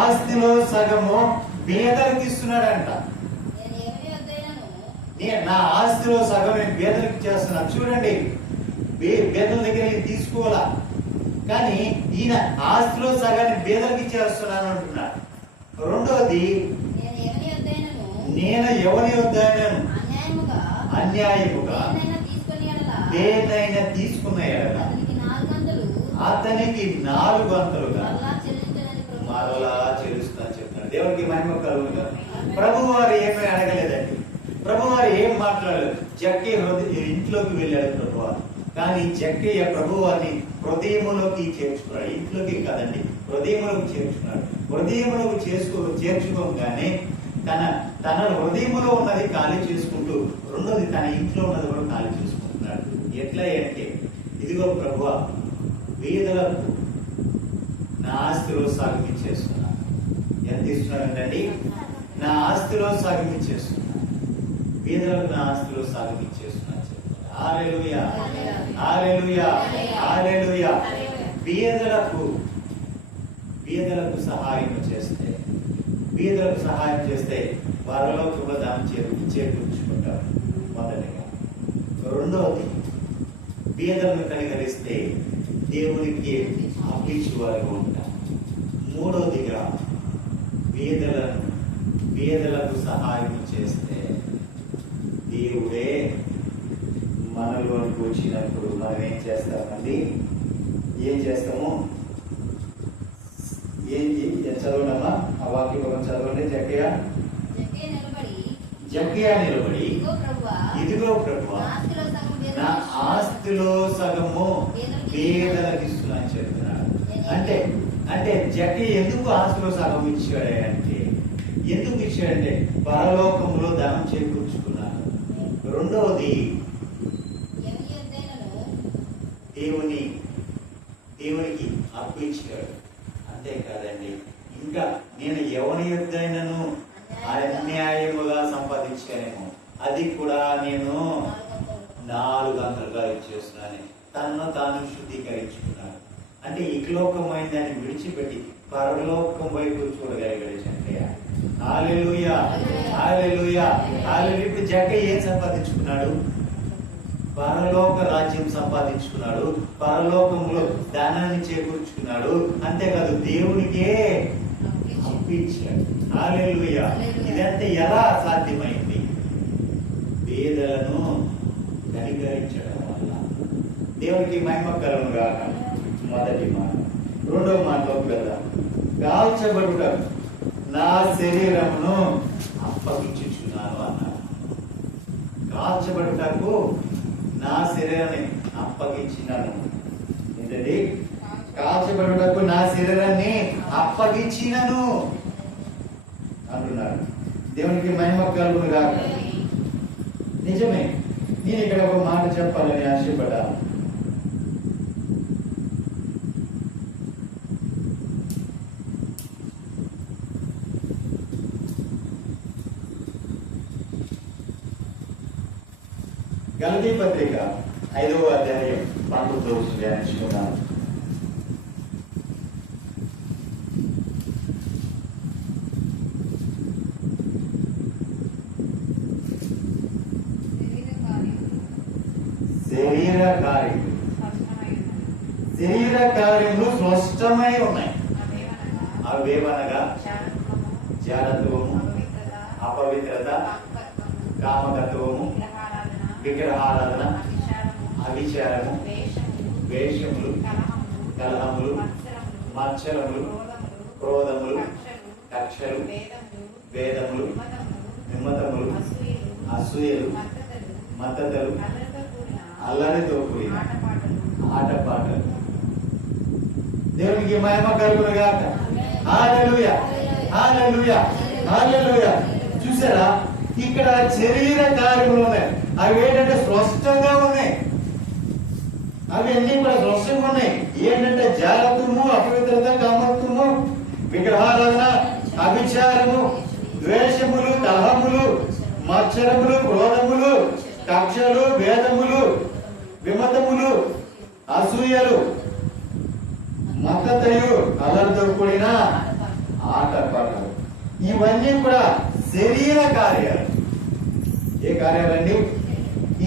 ఆస్తిలో సగము బీదలకు ఇస్తున్నాడంట. నా ఆస్తిలో సగం నేను బీదలకు చేస్తున్నాను. చూడండి, బీదల దగ్గర నేను తీసుకోవాలా, కానీ ఈయన ఆస్తిలో సగాన్ని బీదలకి చేస్తున్నాను అంటున్నాడు. రెండోది, నేను ఎవరి వద్దైనను అన్యాయముగా దేన్నైనా తీసుకున్న ఎడల అతనికి 4 వంతులుగా మరలా చెల్లిస్తా చెప్తున్నాడు. దేవునికి మహిమ కలుగునుగా. ప్రభు వారు ఏమీ అడగలేదండి, ప్రభు వారు ఏం మాట్లాడలేదు. జక్కయ్య ఇంట్లోకి వెళ్ళాడు ప్రభువారు. కానీ జక్కయ్య ప్రభువాన్ని హృదయములోకి చేర్చుకున్నాడు. ఇంట్లోకి కాదండి, హృదయములోకి చేర్చుకున్నాడు. హృదయములోకి చేర్చుకోగానే తన హృదయములో ఉన్నది ఖాళీ చేసుకుంటూ, రెండోది తన ఇంట్లో ఉన్నది కూడా ఖాళీ చేసుకుంటున్నాడు. ఎట్లా అంటే, ఇదిగో ప్రభువా, పేదలకు నా ఆస్తిలో సాగిమిచ్చేస్తున్నాను. ఎంత ఇస్తున్నాడండి? నా ఆస్తిలో సాగిమిచ్చేస్తున్నాను. పేదలకు నా ఆస్తిలో సాగిమిచ్చేస్తున్నాను. హల్లెలూయా, హల్లెలూయా, హల్లెలూయా. పేదలకు సహాయం చేస్తే పరలోకంలో దాన్ని చేకూర్చుకుంటారు. మొదటిగా. రెండవది, పేదలను కనికరిస్తే దేవునికి అప్పించేవారు ఉంటారు. మూడవదిగా, పేదలకు సహాయం చేస్తే దేవుడే మనలోనికి వచ్చినప్పుడు మనం ఏం చేస్తామండి? ఏం చేస్తాము? చదవడమా? ఆ వాక్యం చదవండి. జక్కయ్య నిలబడి, ఇదిగో ప్రభువా, నా ఆస్తిలో సగము పేదలకు ఇస్తున్నాను చెప్తున్నాడు. అంటే జక్కయ్య ఎందుకు ఆస్తిలో సగం ఇచ్చాడే అంటే, ఎందుకు ఇచ్చాడంటే పరలోకంలో ధనం చేకూర్చుకున్నాడు. రెండవది, దేవునికి అప్పించాడు. అంతేకాదండి, ఇంకా నేను ఎవరి యొద్దైనను అన్యాయముగా సంపాదించానేమో అది కూడా నేను 400గా ఇచ్చేస్తున్నాను. తనను తాను శుద్ధీకరించుకున్నాడు. అంటే ఇకలోకమైన దాన్ని విడిచిపెట్టి పరలోకం వైపు చూడగలిగాడు జక్కయ్య. హల్లెలూయా, హల్లెలూయా, హల్లెలూయా. ఇప్పుడు జక్కయ్య ఏం సంపాదించుకున్నాడు? పరలోక రాజ్యం సంపాదించుకున్నాడు. పరలోకంలో ధనాన్ని చేకూర్చుకున్నాడు. అంతేకాదు, దేవునికే అప్పించాడు. హల్లెలూయా. ఇదంతా ఎలా సాధ్యమైంది? పేదలను కనికరించడం వల్ల. దేవునికి మహిమ కలుగునుగా. మొదటి మాట. రెండవ మాటలోకి వెళ్దాం. కాల్చబడుట నా శరీరమును అప్పగించుచున్నాను అన్నాడు. కాల్చబడుటకు నా శరీరాన్ని అప్పగించినాను. ఏంటండి? కాల్చబడుటకు నా శరీరాన్ని అప్పగించినను అంటున్నాడు. దేవునికి మహిమ కలుగునుగా. నిజమే. నేను ఇక్కడ ఒక మాట చెప్పాలని ఆశపడ్డాను. గలతీ పత్రిక 5వ అధ్యాయం 19వ వచనం ధ్యానించుకున్నాను. శరీర కార్యములు స్పష్టమై ఉన్నాయి. అవేమనగా జారత్వము, అపవిత్రత, కామకత్వము, విగ్రహారాధన, అవిచారము, వేషములు, కలహములు, మత్సరములు, క్రోధములు, కక్షలు, భేదములు, విమతములు, అసూయలు, మద్దతులు, అల్లరితో కూడిన ఆటపాటలు. దేవునికి మహిమ కలుగునుగాక. హల్లెలూయా, హల్లెలూయా, హల్లెలూయా. చూసారా, ఇక్కడ శరీర కార్యములు ఉన్నాయి. అవి ఏంటంటే స్పష్టంగా ఉన్నాయి. అవి అన్ని కూడా స్పష్టంగా ఉన్నాయి. ఏంటంటే జాగ్రత్తము, అపవిత్రత, కామత్వము, విగ్రహారాధన, అవిచారము, ద్వేషములు, కలహములు, మత్సరములు, క్రోధములు, కక్షలు, భేదములు, విమతములు, అసూయలు, మతతయు, అల్లరితో కూడిన ఆటపాటలు. ఇవన్నీ కూడా శరీర కార్యాలు. ఏ కార్యాలండి?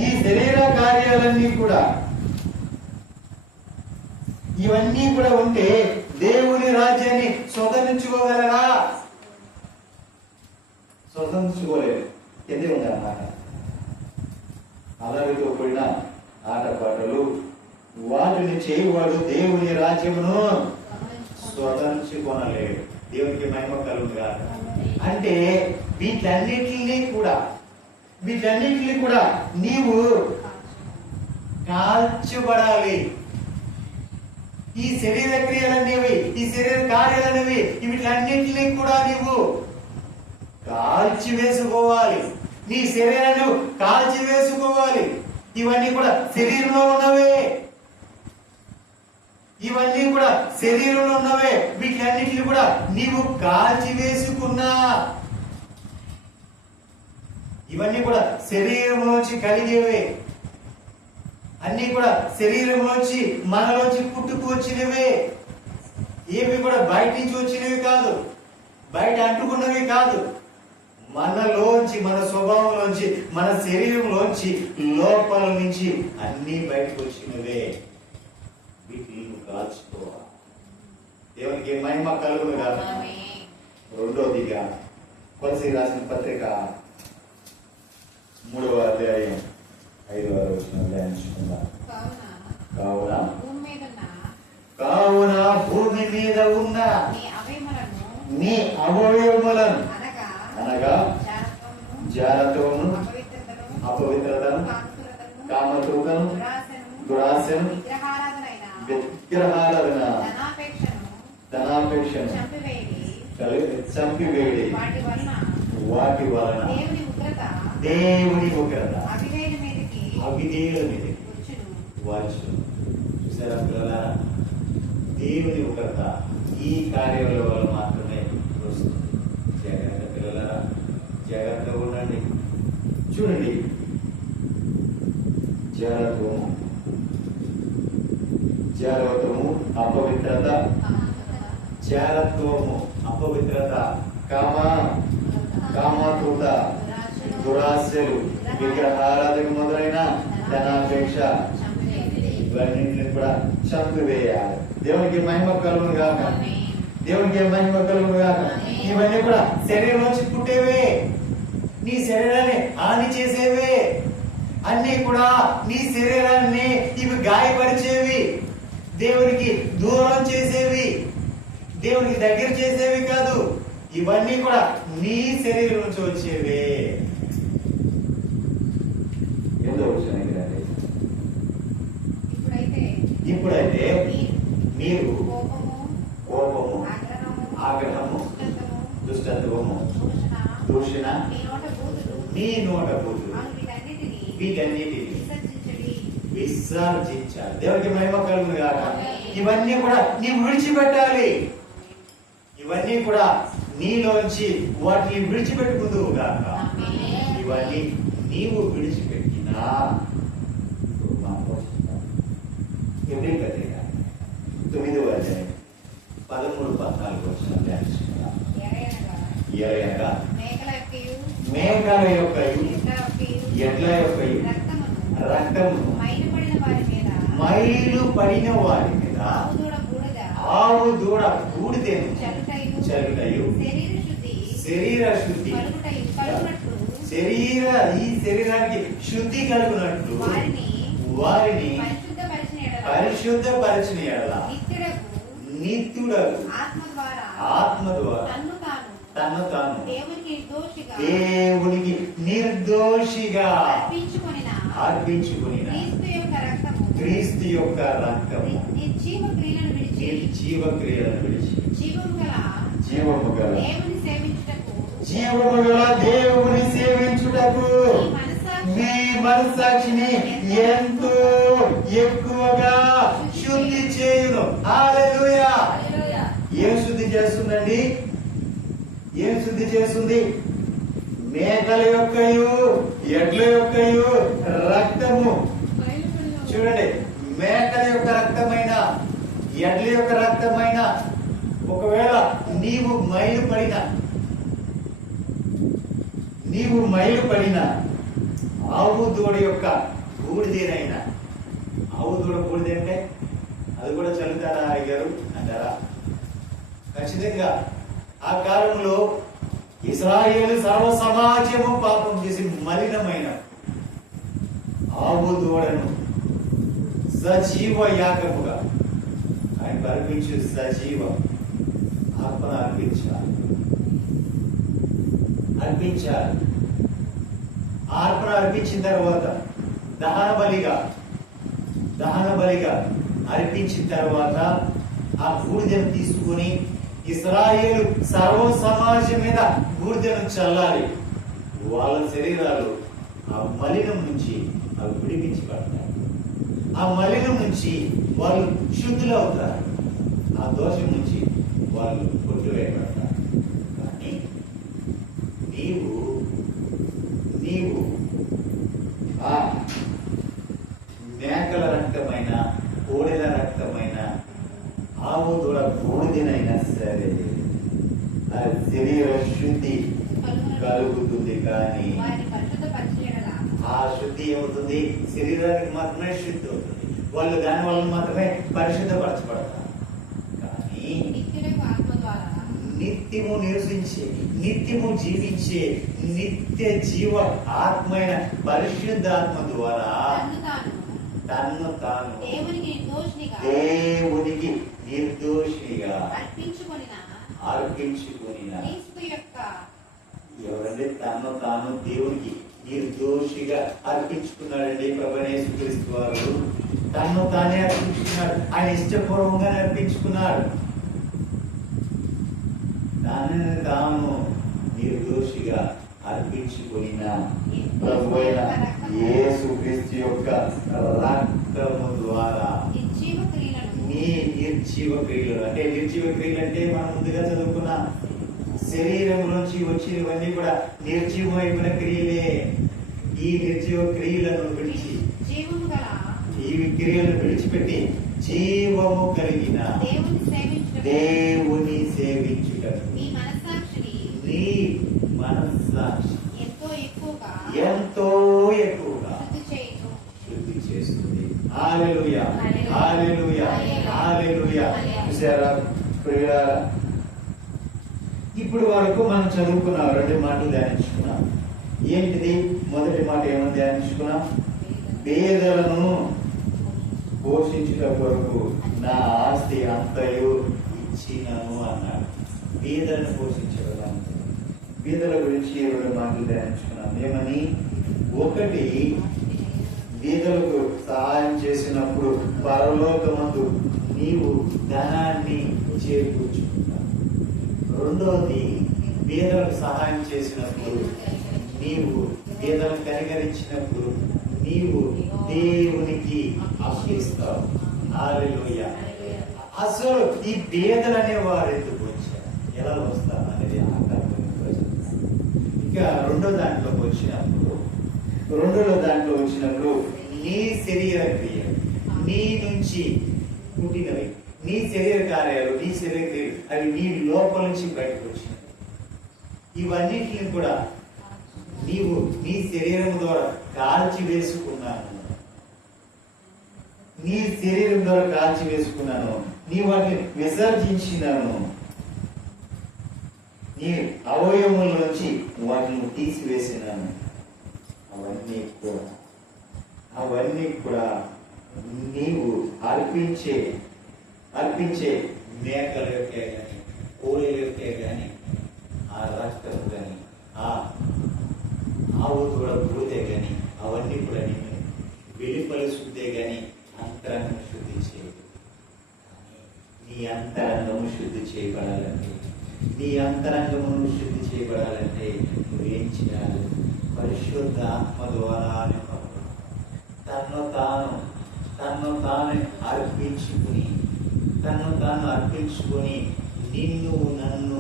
ఈ శరీర కార్యాలన్నీ కూడా, ఇవన్నీ కూడా ఉంటే దేవుని రాజ్యాన్ని స్వతంత్రించుకోగలరా? స్వతంత్రించుకోలేరు. ఎందుకు ఉందన్నమాట? అల్లరితో కూడిన ఆటపాటలు, వాటిని చేయవాడు దేవుని రాజ్యమును స్వతంత్రించుకొనలేడు. దేవునికి మహిమ కలుగునుగా. అంటే వీటన్నిటిని కూడా నీవు కాల్చబడాలి. ఈ శరీర క్రియలనేవి, ఈ శరీర కార్యాలనేవి, వీటన్నిటినీ కూడా నీవు కాల్చి వేసుకోవాలి. నీ శరీరాన్ని కాల్చి వేసుకోవాలి. ఇవన్నీ కూడా శరీరంలో ఉన్నవే, ఇవన్నీ కూడా శరీరంలో ఉన్నవే. వీటన్నిటిని కూడా నీవు కాల్చి వేసుకున్నా, ఇవన్నీ కూడా శరీరంలోంచి కలిగేవే, అన్ని కూడా శరీరంలోంచి మనలోంచి పుట్టుకు వచ్చినవే. ఏవి కూడా బయట నుంచి వచ్చినవి కాదు, బయట అంటుకున్నవి కాదు. మనలోంచి, మన స్వభావంలోంచి, మన శరీరంలోంచి, లోపల నుంచి అన్ని బయటకు వచ్చినవే. వీటిని కాల్చుకోవాలి. దేవునికి మహిమ కలుగును గాక. రెండోదిగా కొలసీ రాసిన పత్రిక 3వ అధ్యాయం 5వ వచనం ధ్యానించుకుందాం. కావున భూమి మీద ఉన్న నీ అవయవములను అనగా జారత్వమును, అపవిత్రతను, కామతూకను, దురాశను, విగ్రహారాధన, ధనాపేక్షను చంపివేడి. వాటి వలన దేవుని ఉగ్రత అవిధేయుల మీదకి వచ్చును. చూసారా పిల్లలారా, దేవుని ఉగ్రత ఈ కార్యాల వల్ల మాత్రమే వస్తుంది. జాగ్రత్త పిల్లలారా, జాగ్రత్తగా ఉండండి. చూడండి, జారత్వము, అపవిత్రత, జారత్వము, అపవిత్రత, కామతూత, దురాశలు, విగ్రహారాధన మొదలైన ధనాపేక్ష, ఇవన్నింటిని కూడా చంపివేయాలి. దేవునికి మహిమ కలుగును గాక. దేవునికి మహిమ కలుగును గాక. ఇవన్నీ కూడా శరీరం నుంచి పుట్టేవే, నీ శరీరాన్ని హాని చేసేవే, అన్ని కూడా నీ శరీరాన్ని ఇవి గాయపరిచేవి, దేవునికి దూరం చేసేవి, దేవునికి దగ్గర చేసేవి కాదు. ఇవన్నీ కూడా నీ శరీరం నుంచి వచ్చేవే. ఇప్పుడైతే మీరు కోపము, ఆగ్రహము, దుష్టత్వము, దూషణ, నీ నోట బూతులు, వీటన్నిటిని విసర్జించాలి. దేవునికి మహిమ కలుగును గాక. ఇవన్నీ కూడా నీవు విడిచిపెట్టాలి. ఇవన్నీ కూడా నీలోంచి వాటిని విడిచిపెట్టుకుందువు గాక. ఇవన్నీ నీవు విడిచిపెట్టినా ఎబ్రీ పత్రిక 9వ అధ్యాయం 13-14 వచనం ధ్యానించుకుందాం. ఎలయనగా మేకల యొక్క ఎడ్ల యొక్క రక్తము మైలు పడిన వారి మీద ఆవు దూడ బూడిదెను చలుటయు, శరీర శుద్ధి, ఈ శరీరానికి శుద్ధి కలుగునట్లు వారిని పరిశుద్ధపరిచిన యెడల నిత్యుడగు ఆత్మ ద్వారా తన్ను తాను దేవునికి నిర్దోషిగా అర్పించుకొనిన క్రీస్తు యొక్క రక్తము నిర్జీవ క్రియలను విడిచి జీవము గల దేవుని సేవించుటకు మీ మనస్సాక్షిని ఎంతో ఎక్కువగా శుద్ధి చేయును. హల్లెలూయా. ఏం శుద్ధి చేస్తుందండి? ఏం శుద్ధి చేస్తుంది? మేకల యొక్కయు ఎడ్ల యొక్కయు రక్తము. చూడండి, మేకల యొక్క రక్తమైన, ఎడ్ల యొక్క రక్తమైన, ఒకవేళ నీవు మైలు పడిన ఆవు దూడ యొక్క బూడిదేనైనా, ఆవు దూడ బూడిదంటే అది కూడా చల్లుతారా అడిగారు అంటారా? ఖచ్చితంగా ఆ కాలంలో ఇశ్రాయేలు సర్వ సమాజము పాపం చేసి మలినమైన ఆవు దూడను సజీవ యాగముగా ఆయన అర్పించు, సజీవ ఆత్మను అర్పించాలి. అర్పణ అర్పించిన తర్వాత దహన బలిగా దహన బలిగా అర్పించిన తర్వాత ఆ బూడిదను తీసుకుని ఇశ్రాయేలు సర్వ సమాజం మీద బూడిదను చల్లాలి. వాళ్ళ శరీరాలు ఆ మలినం నుంచి అవి విడిపించబడతాయి. ఆ మలినం నుంచి వాళ్ళు శుద్ధులు అవుతారు. ఆ దోషం నుంచి వాళ్ళు కొట్టివేయబడతారు. కానీ నీవు ఆ మేకల రక్తమైన, కోడెల రక్తమైన, ఆవు దూడ బూడిదనైనా సరే ఆ శరీర శుద్ధి కలుగుతుంది. కానీ ఆ శుద్ధి ఏమవుతుంది? శరీరానికి మాత్రమే శుద్ధి అవుతుంది. వాళ్ళు దాని వల్ల మాత్రమే పరిశుద్ధపరచబడతారు. కానీ నిత్యము నివసించే, నిత్యము జీవించే, నిత్య జీవ ఆత్మైన పరిశుద్ధాత్మ ద్వారా తన్ను తాను దేవునికి నిర్దోషిగా అర్పించుకొనిన ఎవరంటే తన్ను తాను దేవునికి నిర్దోషిగా అర్పించుకున్నాడండి. ప్రభువైన యేసుక్రీస్తు వారు తన్ను తానే అర్పించుకున్నాడు. ఆయన ఇష్టపూర్వకంగానే అర్పించుకున్నాడు. తనని తాను నిర్దోషిగా అర్పించుకున్న ప్రభువైన యేసుక్రీస్తు యొక్క రక్తము ద్వారా నీ నిర్జీవ క్రియలు, అంటే నిర్జీవ క్రియలు అంటే మనం ముందుగా చదువుకున్న శరీరం నుంచి వచ్చినవన్నీ కూడా నిర్జీవమైన క్రియలే. ఈ నిర్జీవ క్రియలను విడిచి, ఈ క్రియలను విడిచిపెట్టి జీవము కలిగిన దేవుని సేవించుటకు నీ మనస్సాక్షి ఎంతో ఎక్కువగా శుద్ధి చేస్తుంది. హల్లెలూయా, హల్లెలూయా, హల్లెలూయా. చూసారా ప్రియులారా, ఇప్పుడు వరకు మనం చదువుకున్నాం, 2 మాటలు ధ్యానించుకున్నాం. ఏంటిది? మొదటి మాట ఏమని ధ్యానించుకున్నాం? పేదలను పోషించుట కొరకు నా ఆస్తి అంతయు ఇచ్చినను అన్నాడు. పేదలను పోషించడం, పేదల గురించి 2 మాటలు ధ్యానించుకున్నాం. ఏమని? ఒకటి, పేదలకు సహాయం చేసినప్పుడు పరలోకమందు నీవు ధనాన్ని చేకూర్చుకుంటావు. రెండోది, పేదలకు సహాయం చేసినప్పుడు నీవు, పేదలను కనికరించినప్పుడు నీవు దేవునికి అర్పిస్తావు. హల్లెలూయా. అసలు ఈ పేదలు అనేవారు ఎందుకు వచ్చారు, ఎలా వస్తారు అనేది ఇంకా రెండో దాంట్లోకి వచ్చినప్పుడు నీ శరీర క్రియ, నీ నుంచి పుట్టినవి, నీ శరీర కార్యాలు, నీ శరీర క్రియలు, అవి నీ లోపల నుంచి బయటకు వచ్చినవి. ఇవన్నిటిని కూడా నీవు నీ శరీరం ద్వారా కాల్చి వేసుకున్నాను. నీ శరీరం ద్వారా కాల్చి వేసుకున్నాను. నీ వాటిని విసర్జించినాను. నీ అవయవముల నుంచి వాటిని తీసివేసినాను. అవన్నీ కూడా నీవు అర్పించే మేకల యొక్కే కానీ, కోళ్ళ యొక్కే కానీ, ఆ రక్తము కానీ, ఆ ఆవు కూడా బూడిదే కానీ, అవన్నీ కూడా నిన్ను వెలుపలి శుద్ధే కానీ అంతరంగం శుద్ధి చేయదు. నీ అంతరంగము శుద్ధి చేయబడాలంటే, నీ అంతరంగమును శుద్ధి చేయబడాలంటే నువ్వేం చేయాలి? పరిశుద్ధ ఆత్మ ద్వారా తన్ను తాను అర్పించుకుని నిన్ను నన్ను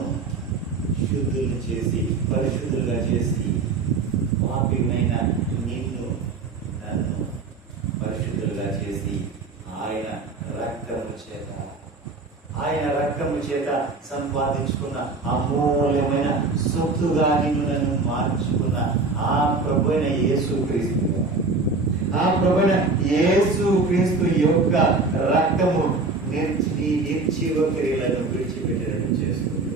శుద్ధులు చేసి, పరిశుద్ధులుగా చేసి, పాపినైన నిన్ను నన్ను పరిశుద్ధులుగా చేసి ఆయన రక్తము చేత సంపాదించుకున్న అమూల్యమైన సొత్తుగా నిన్ను నన్ను మార్చుకున్న ఆ ప్రభువైన యేసుక్రీస్తు యొక్క రక్తము నిర్జీవ క్రియలను విడిచిపెట్టడం చేస్తుంది.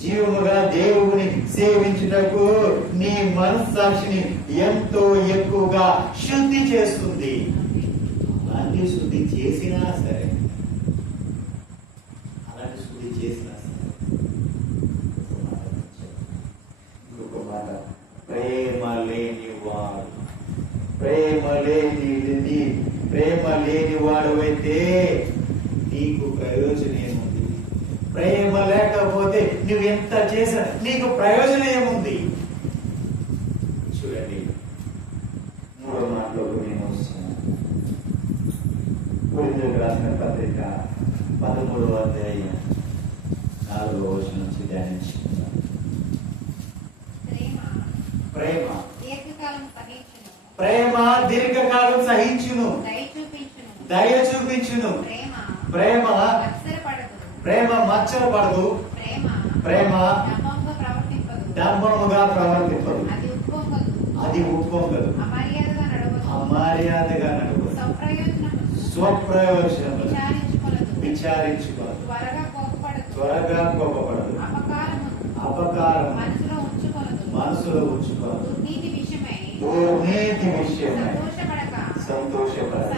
జీవముగా దేవుని సేవించుటకు నీ మనస్సాక్షిని ఎంతో ఎక్కువగా శుద్ధి చేస్తుంది. అలాంటి శుద్ధి చేసినా సరే ఇంకొక మాట, ప్రేమ అయితే నీకు ప్రయోజనం ఏముంది? ప్రేమ లేకపోతే నువ్వు ఎంత చేసినా నీకు ప్రయోజనం ఏముంది? చూడండి, 3వ మాటలోకి నేను వస్తున్నాను. కొరింథీయులకు రాసిన పత్రిక 13వ అధ్యాయం 4వ వచనం నుంచి ధ్యానించుకుందాం. ప్రేమ దీర్ఘకాలం సహించును, దయ చూపించును. ప్రేమ మచ్చలు పడదు, ప్రేమ డంబముగా ప్రవర్తింపదు, అది ఉప్పొంగదు, అమర్యాదగా నడవదు, స్వప్రయోజనము విచారించుకోదు, త్వరగా కోపపడదు, అపకారం మనసులో ఉంచుకోదు, దుర్నీతి విషయమై సంతోషపడక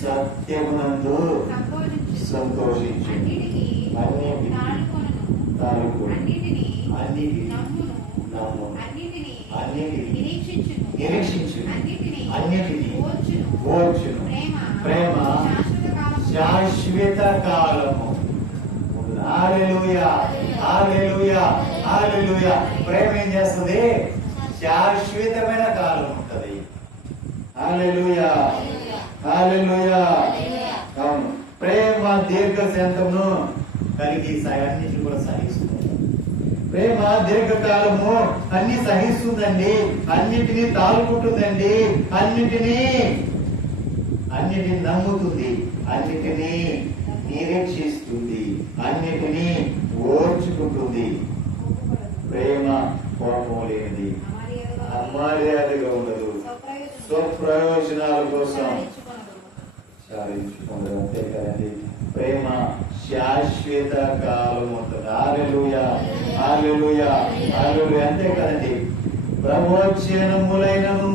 సత్యమునందు సంతోషించు, నిరీక్షించు, అన్నిటినీ ఓర్చును. ప్రేమ శాశ్వత కాలము. హల్లెలూయా, హల్లెలూయా, హల్లెలూయా. ప్రేమ ఏం చేస్తుంది? శాశ్వతమైన కాలం ఉంటది. హల్లెలూయా, హల్లెలూయా. అవును, ప్రేమ దీర్ఘశాంతమును కలిగి అన్నిటిని కూడా సహిస్తుంది. ప్రేమ దీర్ఘకాలము అన్ని సహిస్తుందండి, అన్నిటినీ తాలుకుంటుందండి, అన్నిటినీ నమ్ముతుంది, అన్నిటినీ నిరీక్షిస్తుంది, అన్నిటినీ ఓర్చుకుంటుంది. ప్రేమ కోపం లేనిది, అమర్యాదగా ఉండదు, స్వప్రయోజనాల కోసం సాధించుకుంటారు. అంతే కదండి, ప్రేమ శాశ్వత కాలం ఉంటుంది. హల్లెలూయా, హల్లెలూయా, హల్లెలూయా. అంతే కదండి, ప్రవచనములైనను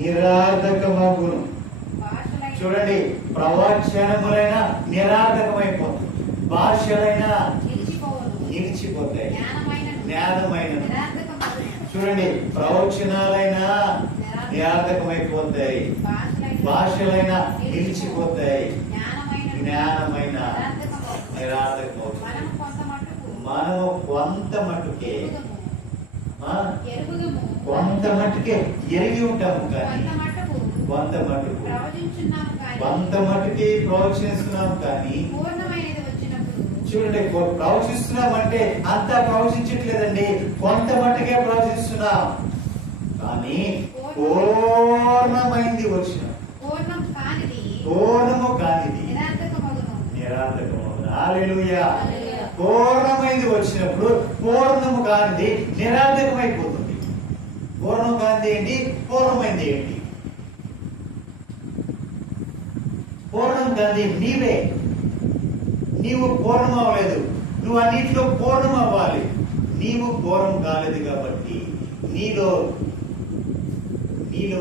నిరార్థకమగును. చూడండి, ప్రవచనములైన నిరార్థకమైపోతుంది, భాషలైనా నిలిచిపోతాయి, జ్ఞానమైన. చూడండి, ప్రవచనాలైనా నిరార్థకమైపోతాయి, భాషలైనా నిలిచిపోతాయి, జ్ఞానమైన నిరార్థకమవుతుంది. మనము కొంత మట్టుకే ఎరిగి ఉంటాము, కానీ కొంత మట్టుకే ప్రవచిస్తున్నాము. కానీ చూడండి, ప్రవచిస్తున్నాం అంటే అంతా ప్రవచించట్లేదండి, కొంత మట్టుకే ప్రవచిస్తున్నాం. కానీ పూర్ణమైంది వచ్చిన పూర్ణము కానిది నిరార్థకమవుతుంది. హల్లెలూయా. పూర్ణమైంది వచ్చినప్పుడు పూర్ణము కానిది నిరార్థకమైపోతుంది. పూర్ణం కానిది ఏంటి? పూర్ణమైంది ఏంటి? పూర్ణం కానిది నీవే. నీవు పూర్ణం అవ్వలేదు, నువ్వు అన్నింటిలో పూర్ణం అవ్వాలి. నీవు పూర్ణం కాలేదు కాబట్టి నీలో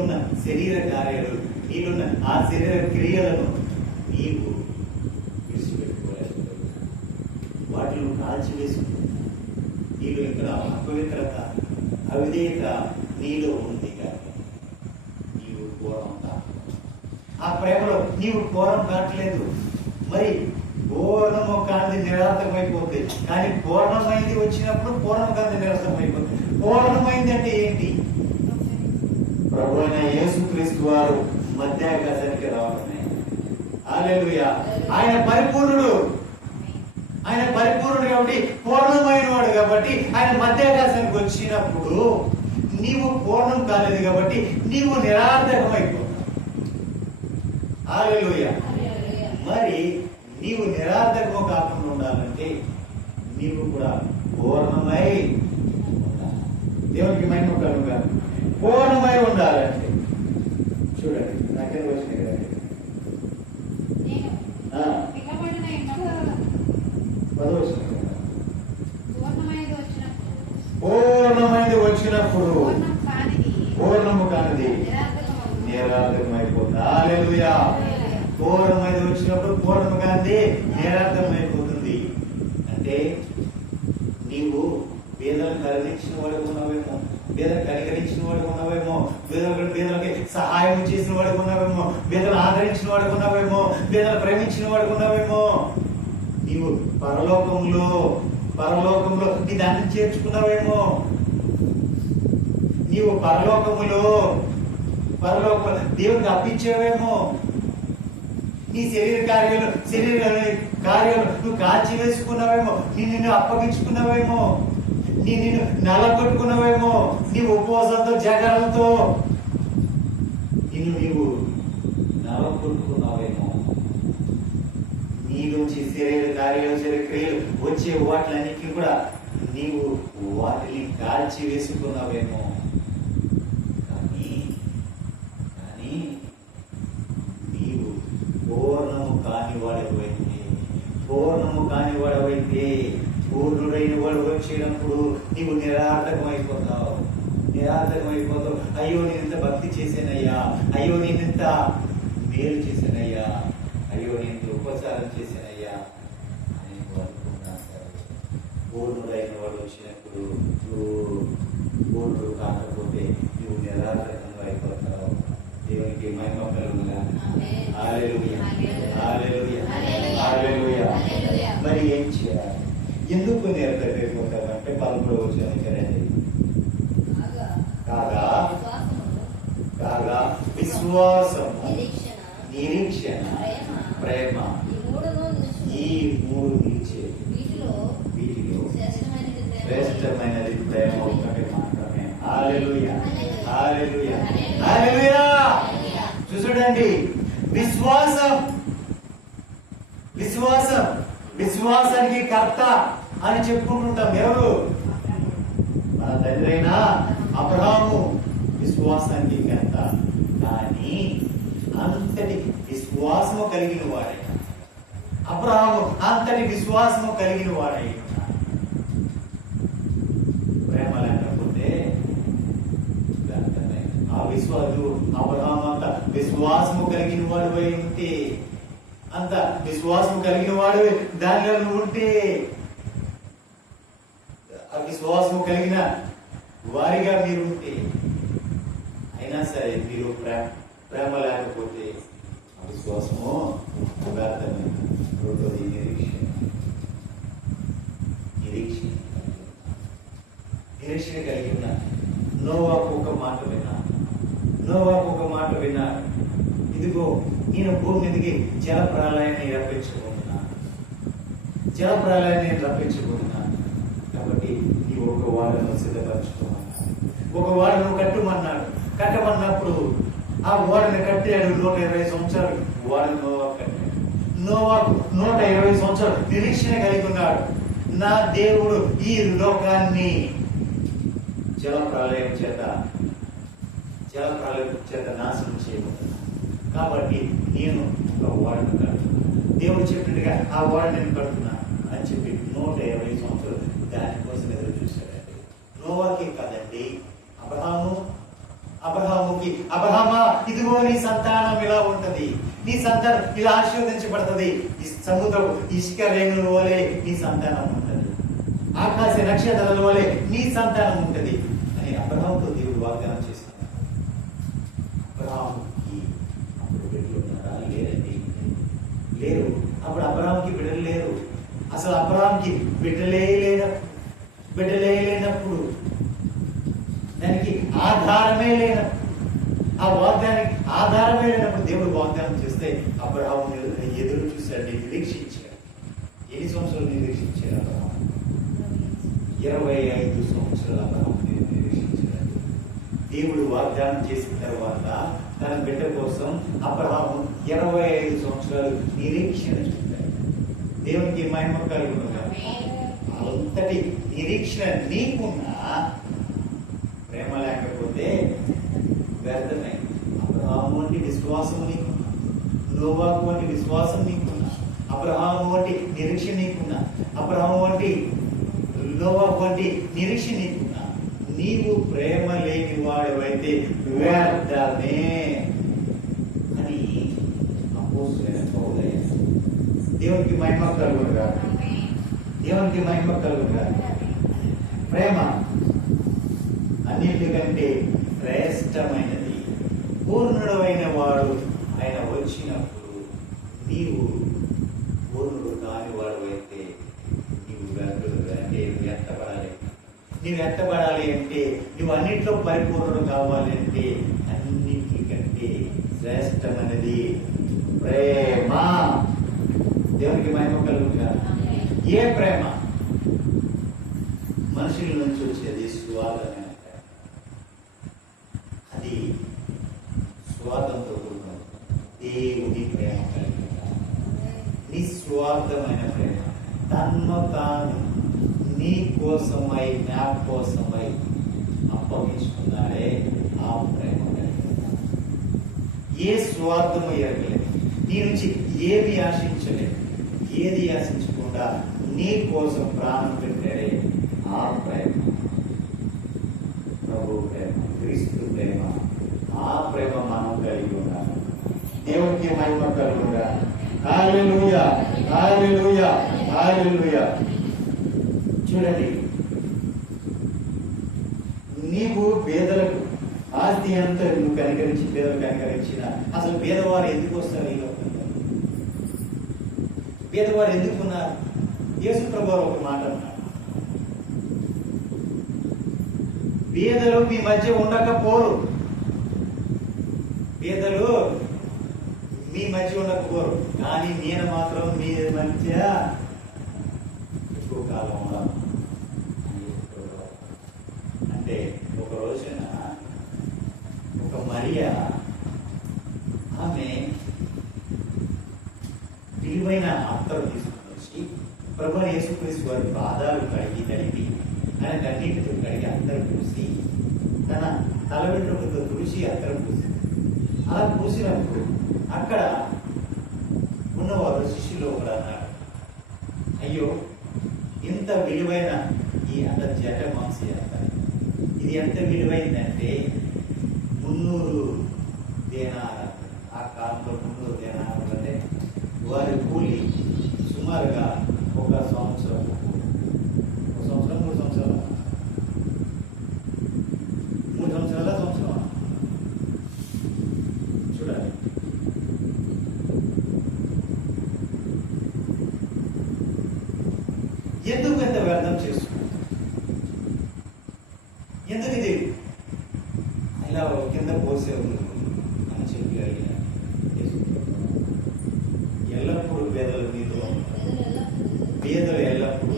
ఉన్న శరీర కార్యాలు, నీలో ఉన్న ఆ శరీర క్రియలను నీవు విడిచిపెట్టుకోలేదు, వాటిని కాల్చివేసుకుంటుంది. నీలో ఇక్కడ అపవిత్రత, అవిధేయత నీలో ఉంది కానీ నీవు పూర్ణం కాదు. ఆ ప్రేమలో నీవు పూర్ణం కావట్లేదు. మరి పూర్ణము కానిది నిరార్థకమైపోతుంది, కానీ పూర్ణమైంది వచ్చినప్పుడు పూర్ణం కానిది నిరార్థకమైపోతుంది. పూర్ణమైంది అంటే ఏంటి? ప్రభువైన యేసుక్రీస్తు వారు మధ్యాకాశానికి రావడమే. హల్లెలూయా. ఆయన పరిపూర్ణుడు కాబట్టి, పూర్ణమైన వాడు కాబట్టి ఆయన మధ్యాకాశానికి వచ్చినప్పుడు నీవు పూర్ణం కాలేదు కాబట్టి నీవు నిరార్థకమైపోతావు. హల్లెలూయా. మరి నీవు నిరార్థకము కాకుండా ఉండాలంటే నీవు కూడా పూర్ణమై ఉండాలి. దేవునికి మహిమ కలుగాలి. పూర్ణమై ఉండాలంటే చూడండి, నాకేం వచ్చినాయి కదండి. పూర్ణమైనది వచ్చినప్పుడు పూర్ణము కానిది నిరార్థకమైపోతుంది. హల్లెలూయా. పూర్ణమైనది వచ్చినప్పుడు పూర్ణము కానిది నిరార్థకమైపోతుంది. అంటే నీవు పేదలను కరుణించిన వాడు ఉన్నావేమో, బీదలు కనికరించిన వాడు ఉన్నావేమో, బీదలకి సహాయం చేసిన వాడు ఉన్నావేమో, బీదలు ఆదరించిన వాడు ఉన్నావేమో, బీదలు ప్రేమించిన వాడు ఉన్నావేమో. నీవు పరలోకంలో నీ దాన్ని చేర్చుకున్నావేమో. నీవు పరలోకములో దేవునికి అప్పించేవేమో. నీ శరీర కార్యాలు నువ్వు కాల్చి వేసుకున్నావేమో, నిన్ను అప్పగించుకున్నావేమో, నిన్ను నలగొట్టుకున్నావేమో. నీ ఉపవాసంతో జాగ్రత్తతో నీవు నలగొట్టుకున్నావేమో. నీ నుంచి శరీర క్రియలు వచ్చే వాటిలన్నిటికీ కూడా నీవు వాటిని కాల్చి వేసుకున్నావేమో. కానీ నీవు పూర్ణము కాని వాడవైతే పూర్ణుడైన వాడు వచ్చేటప్పుడు నీవు నిరార్థకమైపోతావు. అయ్యో నేను ఇంత భక్తి చేశానయ్యా, అయ్యో నేను ఇంత మేలు చేశానయ్యా, అయ్యో నేను ఉపచారం చేశానయ్యా అని అనుకున్నాను. పూర్ణుడైన వాడు వచ్చినప్పుడు పూర్ణుడు కాకపోతే నువ్వు నిరార్థకంగా అయిపోతావు. దేవునికి మహిమ కలుగుగా. హల్లెలూయా, హల్లెలూయా, హల్లెలూయా. మరి ఏం చేయాలి? ఎందుకు నిరార్థకైపోతావు అంటే 13వ వచనం కాగా విశ్వాసము, నిరీక్షణ, ప్రేమ, ఈ మూడు నిలిచే వీటిలో శ్రేష్టమైనది ప్రేమ ఒక్కటి మాత్రమే. హల్లెలూయా, హల్లెలూయా, హల్లెలూయా. చూడండి, విశ్వాసానికి కర్త అని చెప్పుకుంటుంటాం. ఎవరు? మన తండ్రి అయిన అబ్రహాము విశ్వాసానికి కర్త. కానీ అంతటి విశ్వాసము కలిగిన వాడై అబ్రహాము, అంతటి విశ్వాసము కలిగిన వాడై ప్రేమ లేకపోతే ఆ విశ్వాసు అబ్రహాము అంత విశ్వాసము కలిగిన వాడు ఉంటే, అంత విశ్వాసం కలిగిన వాడు దానిలో నువ్వు ఉంటే, ఆ విశ్వాసము కలిగిన వారిగా మీరు ఉంటే, అయినా సరే మీరు ప్రేమ లేకపోతే ఆ విశ్వాసము వ్యర్థమైంది. రెండోది నిరీక్షణ కలిగి ఉన్న నోవాహు ఒక మాట విన్నాడు. ఇదిగో నేను భూమి మీదకి జల ప్రళయాన్ని రప్పించబోతున్నాను కాబట్టి ఈ ఒక వాడను సిద్ధపరచుకోమన్నాడు. ఒక వాడను కట్టమన్నప్పుడు ఆ ఓడని కట్టాడు. 120 సంవత్సరాలు ఓడను నోవా కట్టాడు. నోవాకు 120 సంవత్సరాలు నిరీక్షణ కలిగి ఉన్నాడు. నా దేవుడు ఈ లోకాన్ని జల ప్రళయం చేత నాశనం చేయబోతున్నాను కాబట్టి నేను ఒక ఓడను కడుతున్నాను. దేవుడు చెప్పినట్టుగా ఆ ఓడ నేను కడుతున్నాను అని చెప్పి 120 సంవత్సరాలు దానికోసం ఎదురు చూశాడండి. నోవాకే కాదండి, అబ్రహామా ఇదిగో నీ సంతానం ఇలా ఉంటది, నీ సంతానం ఇలా ఆశీర్వదించబడుతుంది, సముద్రపు ఇసుక రేణుల వలె నీ సంతానం ఉంటది, ఆకాశ నక్షత్రాల వలె నీ సంతానం ఉంటది అని అబ్రహాముతో దేవుడు వాగ్దానం చేస్తున్నాడు. అబ్రహాముకి అప్పుడు బిడ్డలు ఉన్నారా? లేరు. అప్పుడు అబ్రహాముకి బిడ్డలు లేరు. అసలు అబ్రహాముకి బిడ్డలే లేనప్పుడు, దానికి ఆధారమే లేనప్పుడు, ఆ వాగ్దానికి ఆధారమే లేనప్పుడు దేవుడు వాగ్దానం చేస్తే అబ్రహాము ఎదురు చూశాడు, నిరీక్షించాడు. ఎన్ని సంవత్సరాలు నిరీక్షించాడు అబ్రహాము? 25 సంవత్సరాలు అబ్రహాము నిరీక్షించాడు. దేవుడు వాగ్దానం చేసిన తర్వాత తన బిడ్డ కోసం అబ్రహాము 25 సంవత్సరాలు నిరీక్షణ చూశాడు. దేవునికి మహిమ కలుగునుగా. అంతటి నిరీక్షణ నీకున్నా ప్రేమ లేకపోతే వ్యర్థమే. అబ్రహాము వంటి విశ్వాసం నీకున్నా, నోవాహు వంటి విశ్వాసం నీకున్నా, అబ్రహాము వంటి నిరీక్షణ నీకున్నా, అబ్రహాము వంటి నోవాహు వంటి నిరీక్షణ నీకున్నా, నీవు ప్రేమ లేని వాడివైతే వ్యర్థమే అని అపోస్తలుడైన పౌలు. దేవునికి మహిమ కలుగునుగా. దేవునికి మహిమ కలుగునుగా. ప్రేమ అన్ని అన్నిటికంటే శ్రేష్టమైనది. పూర్ణుడు అయిన వాడు ఆయన వచ్చినప్పుడు నీవు పూర్ణుడు కాని వాడు అయితే నీవు ఎత్తబడాలి. నువ్వు ఎత్తబడాలి అంటే, నువ్వు అన్నింటిలో పరిపూర్ణుడు కావాలి అంటే అన్నిటికంటే శ్రేష్టమైనది ప్రేమ. దేవునికి మహిమ కలుగుగా. ఏ ప్రేమ? మనుషుల నుంచి వచ్చేది స్వార్థమైన ప్రేమ. అది స్వార్థంతో కూడుకున్నది. దేవుని ప్రేమ కలిగిన నిస్వార్థమైన ప్రేమ. తన్ను తాను నీ కోసమై నా కోసమై అప్పగించుకున్నాడే ఆ ప్రేమ కలిగిన. ఏ స్వార్థము ఎరగలేదు. నీ నుంచి ఏది ఆశించలేదు. ఏది ఆశించకుండా నీ కోసం ప్రాణం పెట్టాడే ఆ ప్రేమ. ప్రభు ప్రేమ, క్రీస్తు ప్రేమ. ఆ ప్రేమ మనం కలిగి ఉన్నాము. దేవునికి మహిమ కలుగుగా. హల్లెలూయా, హల్లెలూయా, హల్లెలూయా. చూడండి, నీవు పేదలకు ఆస్తి అంతా నువ్వు కనికరించి పేదలు కనికరించిన అసలు పేదవారు ఎందుకు వస్తారు ఈ లోకంలో? పేదవారు ఎందుకున్నారు? యేసు ప్రభువు ఒక మాట అన్నాడు, పేదలు మీ మధ్య ఉండకపోరు. పేదలు మీ మధ్య ఉండకపోరు, కానీ నేను మాత్రం మీ మధ్య ఎక్కువ కాలం ఉన్నాను. అంటే ఒక రోజున ఒక మరియా ఆమె విలువైన అత్తరు తీసుకుని వచ్చి ప్రభువు యేసుక్రీస్తు వారి పాదాలు కడిగి తడిపి ఆయన కన్నీటితో కడిగి అత్తరు పూసి తన తల వెంట్రుకతో తుడిచి అత్తరు పూసి అలా పూసినప్పుడు అక్కడ ఉన్నవారు శిష్యులు కూడా అన్నారు, అయ్యో ఇంత విలువైన ఈ అంత జట మాంసి అంత ఇది ఎంత విలువైందంటే 300 దేనార. ఆ కాలంలో 300 దేనారాలు అంటే వారి కూలి సుమారుగా ఒక సంవత్సరం, 3 సంవత్సరాలు, 3 సంవత్సరాల సంవత్సరం. చూడాలి, ఎందుకు ఎంత వ్యర్థం చేస్తున్నారు? ఎందుకు ఇది ఇలా కింద పోసే అని చెప్పి అడిగిన ఎల్లప్పుడూ పేదలు మీతో, పేదలు ఎల్లప్పుడూ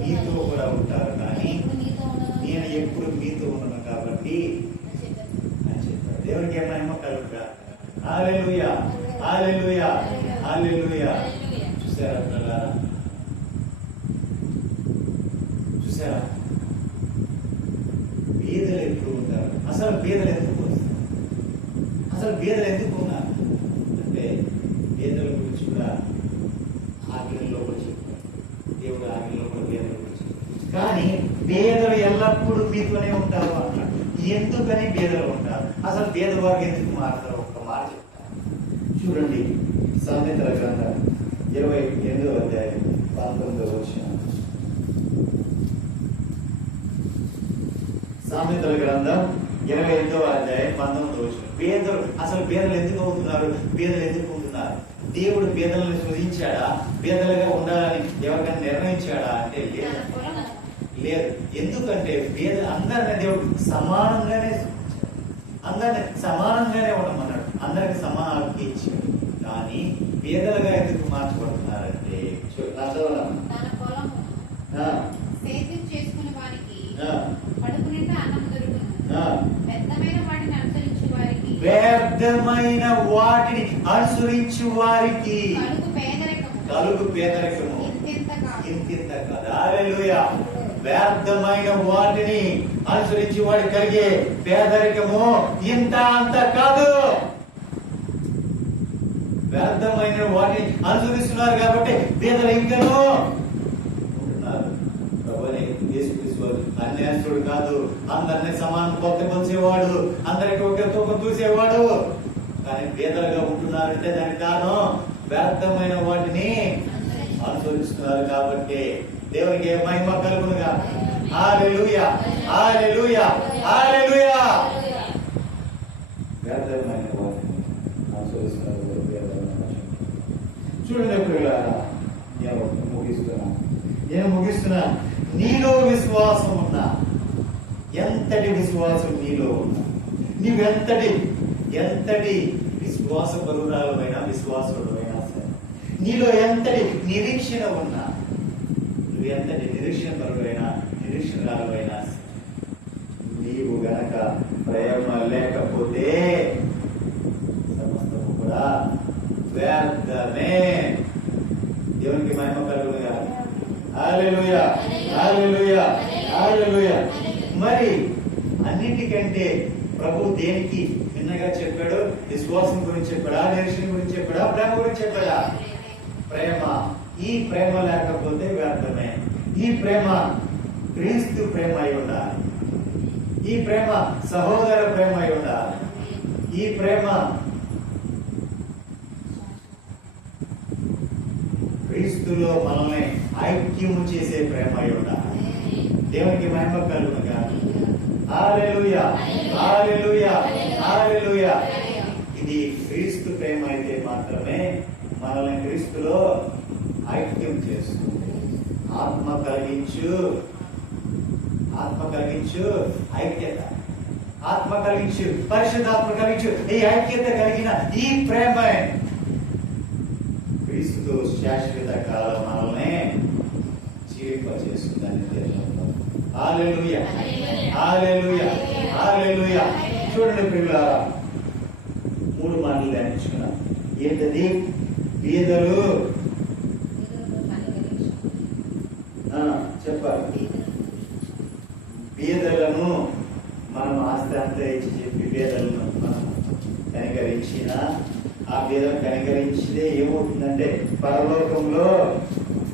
మీతో కూడా ఉంటారు, కానీ నేను ఎప్పుడు మీతో ఉన్నాను కాబట్టి అని చెప్పారు. దేవునికి ఏమైనా కలుగుతా. హల్లెలూయా, హల్లెలూయా, హల్లెలూయా. చూసారా పిల్లలారా? చూసారా? పేదలు ఎప్పుడు ఉంటారు? అసలు పేదలు ఎందుకు వస్తారు? అసలు పేదలు ఎందుకు ఉన్నారు అంటే పేదల గురించి కూడా ఆజ్ఞలో కూడా చెప్పారు. దేవుడు ఆజ్ఞలో కూడా పేదల గురించి. కానీ పేదలు ఎల్లప్పుడూ మీతోనే ఉంటారు అన్నాడు. ఎందుకని పేదలు ఉంటారు? అసలు పేదవారికి ఎందుకు మారుతారు? ఒక్క మాట చెప్తారు. చూడండి, సామెతల గ్రంథం 28వ అధ్యాయం 19వ వచనం. సామెతల గ్రంథం 28వ అధ్యాయం 19వ వచనం. పేదలు, అసలు పేదలు ఎందుకు అవుతున్నారు? పేదలు ఎందుకు ఉంటున్నారు? దేవుడు పేదలను సృజించాడా? పేదలుగా ఉండాలని ఎవరికైనా నిర్ణయించాడా అంటే లేదు. ఎందుకంటే పేద అందరినీ దేవుడు సమానంగానే సృజించాడు. అందరినీ సమానంగానే ఉండమన్నాడు. అందరికి సమాన హక్కు ఇచ్చాడు. కానీ పేదలుగా ఎందుకు మార్చబడుతున్నారంటే వ్యర్థమైన వాటిని అనుసరించు వారికి కలుగు పేదరికము ఇంతింత కాదు. హల్లెలూయా. వ్యర్థమైన వాటిని అనుసరించి వాడికి కలిగే పేదరికము ఇంత అంత కాదు. వ్యర్థమైన వాటిని అనుసరిస్తున్నారు కాబట్టి పేదలు ఇంకనూ ఉంటున్నారు. ప్రభువుని యేసుక్రీస్తు అన్యాయస్తుడు కాదు, అందరినీ సమానం కొలిచేవాడు, అందరికి ఒకే తూకం చూసేవాడు. కానీ పేదలుగా ఉంటున్నారంటే దానికి కారణం వ్యర్థమైన వాటిని అనుసరిస్తున్నారు కాబట్టి. దేవునికి మహిమ కలుగునుగా. హల్లెలూయా, హల్లెలూయా, హల్లెలూయా. వ్యర్థమైన వాటిని అనుసరిస్తున్నారు. చూడండి ప్రియులారా, నేను ముగిస్తున్నా. నీలో విశ్వాసం ఉన్నా, ఎంతటి విశ్వాసం నీలో ఉన్నా, ఎంతటి విశ్వాస పరురాలమైనా విశ్వాసుడమైనా సరే, నీలో ఎంతటి నిరీక్షణ ఉన్నా, నువ్వు ఎంతటి నిరీక్షణ పరుడైనా నిరీక్షణరాలమైనా సరే, నీవు గనక ప్రేమ లేకపోతే సమస్తము కూడా వ్యర్థమే. దేవునికి మహిమ కలుగునుగా. హల్లెలూయా, హల్లెలూయా, హల్లెలూయా. మరి అన్నిటికంటే ప్రభు దేనికి భిన్నగా చెప్పాడు? విశ్వాసం గురించి చెప్పాడా, నిరీక్షణ గురించి చెప్పాడా, ప్రేమ గురించి చెప్పాడా? ప్రేమ. ఈ ప్రేమ లేకపోతే వ్యర్థమే. ఈ ప్రేమ క్రీస్తు ప్రేమ అయి ఉండాలి. ఈ ప్రేమ సహోదర ప్రేమ అయి ఉండాలి. ఈ ప్రేమ క్రీస్తులో మనల్ని ఐక్యము చేసే ప్రేమ అయి ఉండాలి. దేవునికి మహిమ కలుగునుగా. హల్లెలూయా, హల్లెలూయా, హల్లెలూయా. ఇది క్రీస్తు ప్రేమ అయితే మాత్రమే మనల్ని క్రీస్తులో ఐక్యం చేస్తుంది. ఆత్మ కలిగించు ఐక్యత, ఆత్మ కలిగించు, పరిశుద్ధాత్మ కలిగించు, ఈ ఐక్యత కలిగిన ఈ ప్రేమ క్రీస్తుతో శాశ్వత కాలం మనల్ని జీవింపజేస్తుందని. హల్లెలూయా, హల్లెలూయా, హల్లెలూయా. చూడండి ప్రియులారా, 3 మాటలు ధ్యానించుకున్నాం. ఏంటది? బీదలు చెప్పాలి. బీదలను మనం ఆస్తి అంతా ఇచ్చి చెప్పి బీదలను మనం కనికరించిన, ఆ బీదలను కనికరించితే ఏమవుతుందంటే పరలోకంలో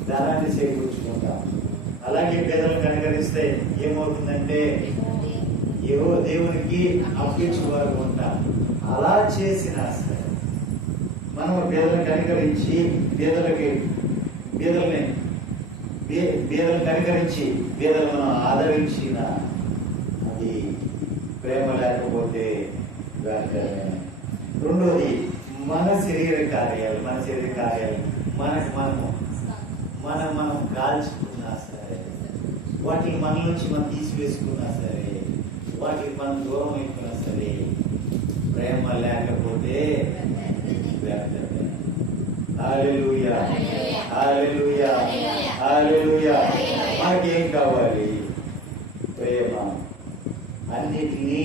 ధనాన్ని చేకూర్చుకుంటాం. అలాగే బీదలను కనికరిస్తే ఏమవుతుందంటే దేవునికి అప్పించే వారు ఉంటాం. అలా చేసినా సరే మనం బీదలను కనికరించి బీదలను కనికరించి బీదలను ఆదరించిన అది ప్రేమ లేకపోతే వ్యర్థమే. రెండోది మన శరీర కార్యాలు మనం కాల్చుకున్నా సరే, వాటిని మన నుంచి మనం తీసివేసుకున్నా సరే, వాటికి మనం దూరం అయిపోయినా సరే, ప్రేమ లేకపోతే వ్యర్థమే. హల్లెలూయా, హల్లెలూయా, హల్లెలూయా. మనకేం కావాలి? ప్రేమ అన్నిటినీ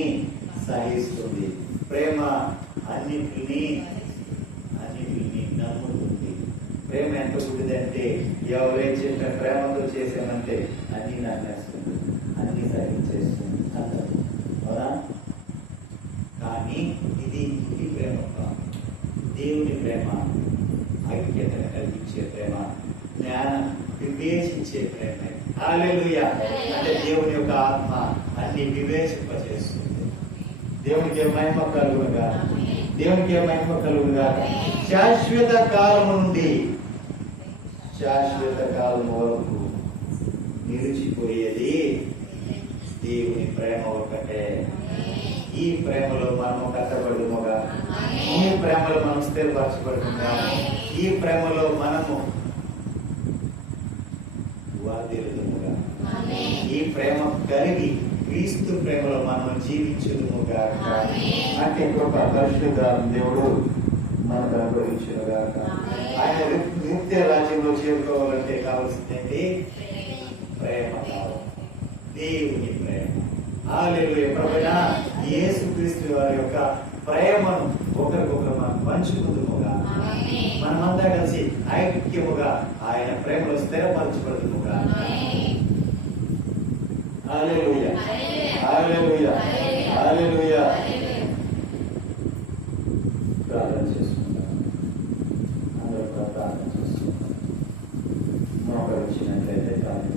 సహిస్తుంది. ప్రేమ అన్నిటినీ నమ్ముతుంది. ప్రేమ ఎంత గుడ్డిదంటే ఎవరేం చెప్పిన ప్రేమతో చేసామంటే అన్ని నమ్మేస్తుంది, అన్ని సహించేస్తుంది అందరూ. అవునా? కానీ ఇది ప్రేమ కాదు. దేవుని ప్రేమ ఐక్యత కలిగించే ప్రేమ, జ్ఞానం వివేచించే ప్రేమ. హల్లెలూయా. అంటే దేవుని యొక్క ఆత్మ అన్ని వివేచింపచేస్తుంది. దేవునికి మహిమ కలుగునుగా, దేవునికి మహిమ కలుగునుగా. శాశ్వత కాలం నుండి శాశ్వత కాలం వరకు నిలిచిపోయేది దేవుని ప్రేమ ఒకటే. ఈ ప్రేమలో మనము కట్టబడుముగా, ఈ ప్రేమలో మనం స్థిరపరచబడుముగా, ఈ ప్రేమలో మనము వాదిలుముగా, ఈ ప్రేమ కలిగి క్రీస్తు ప్రేమలో మనం జీవించుదుముగా. అంటే కృప పరిశుద్ధ దేవుడు మనకు అనుగ్రహించునుగా. ఆయన నిత్య రాజ్యంలో చేరుకోవాలంటే కావాల్సిందండి ప్రేమ కావాలి, దేవుని ప్రేమ. హల్లెలూయా. ప్రభువైన యేసుక్రీస్తు వారి యొక్క ప్రేమను ఒకరికొకరు మనం పంచుకుందుముగా, మనమంతా కలిసి ఐక్యముగా ఆయన ప్రేమలో స్థిరపరచబడుతుముగా. హల్లెలూయా, హల్లెలూయా, హల్లెలూయా. ప్రార్థన చేసుకుంటాం. అందరూ ప్రార్థన చేసుకుంటాం. మోకరించినట్లయితే ప్రార్థన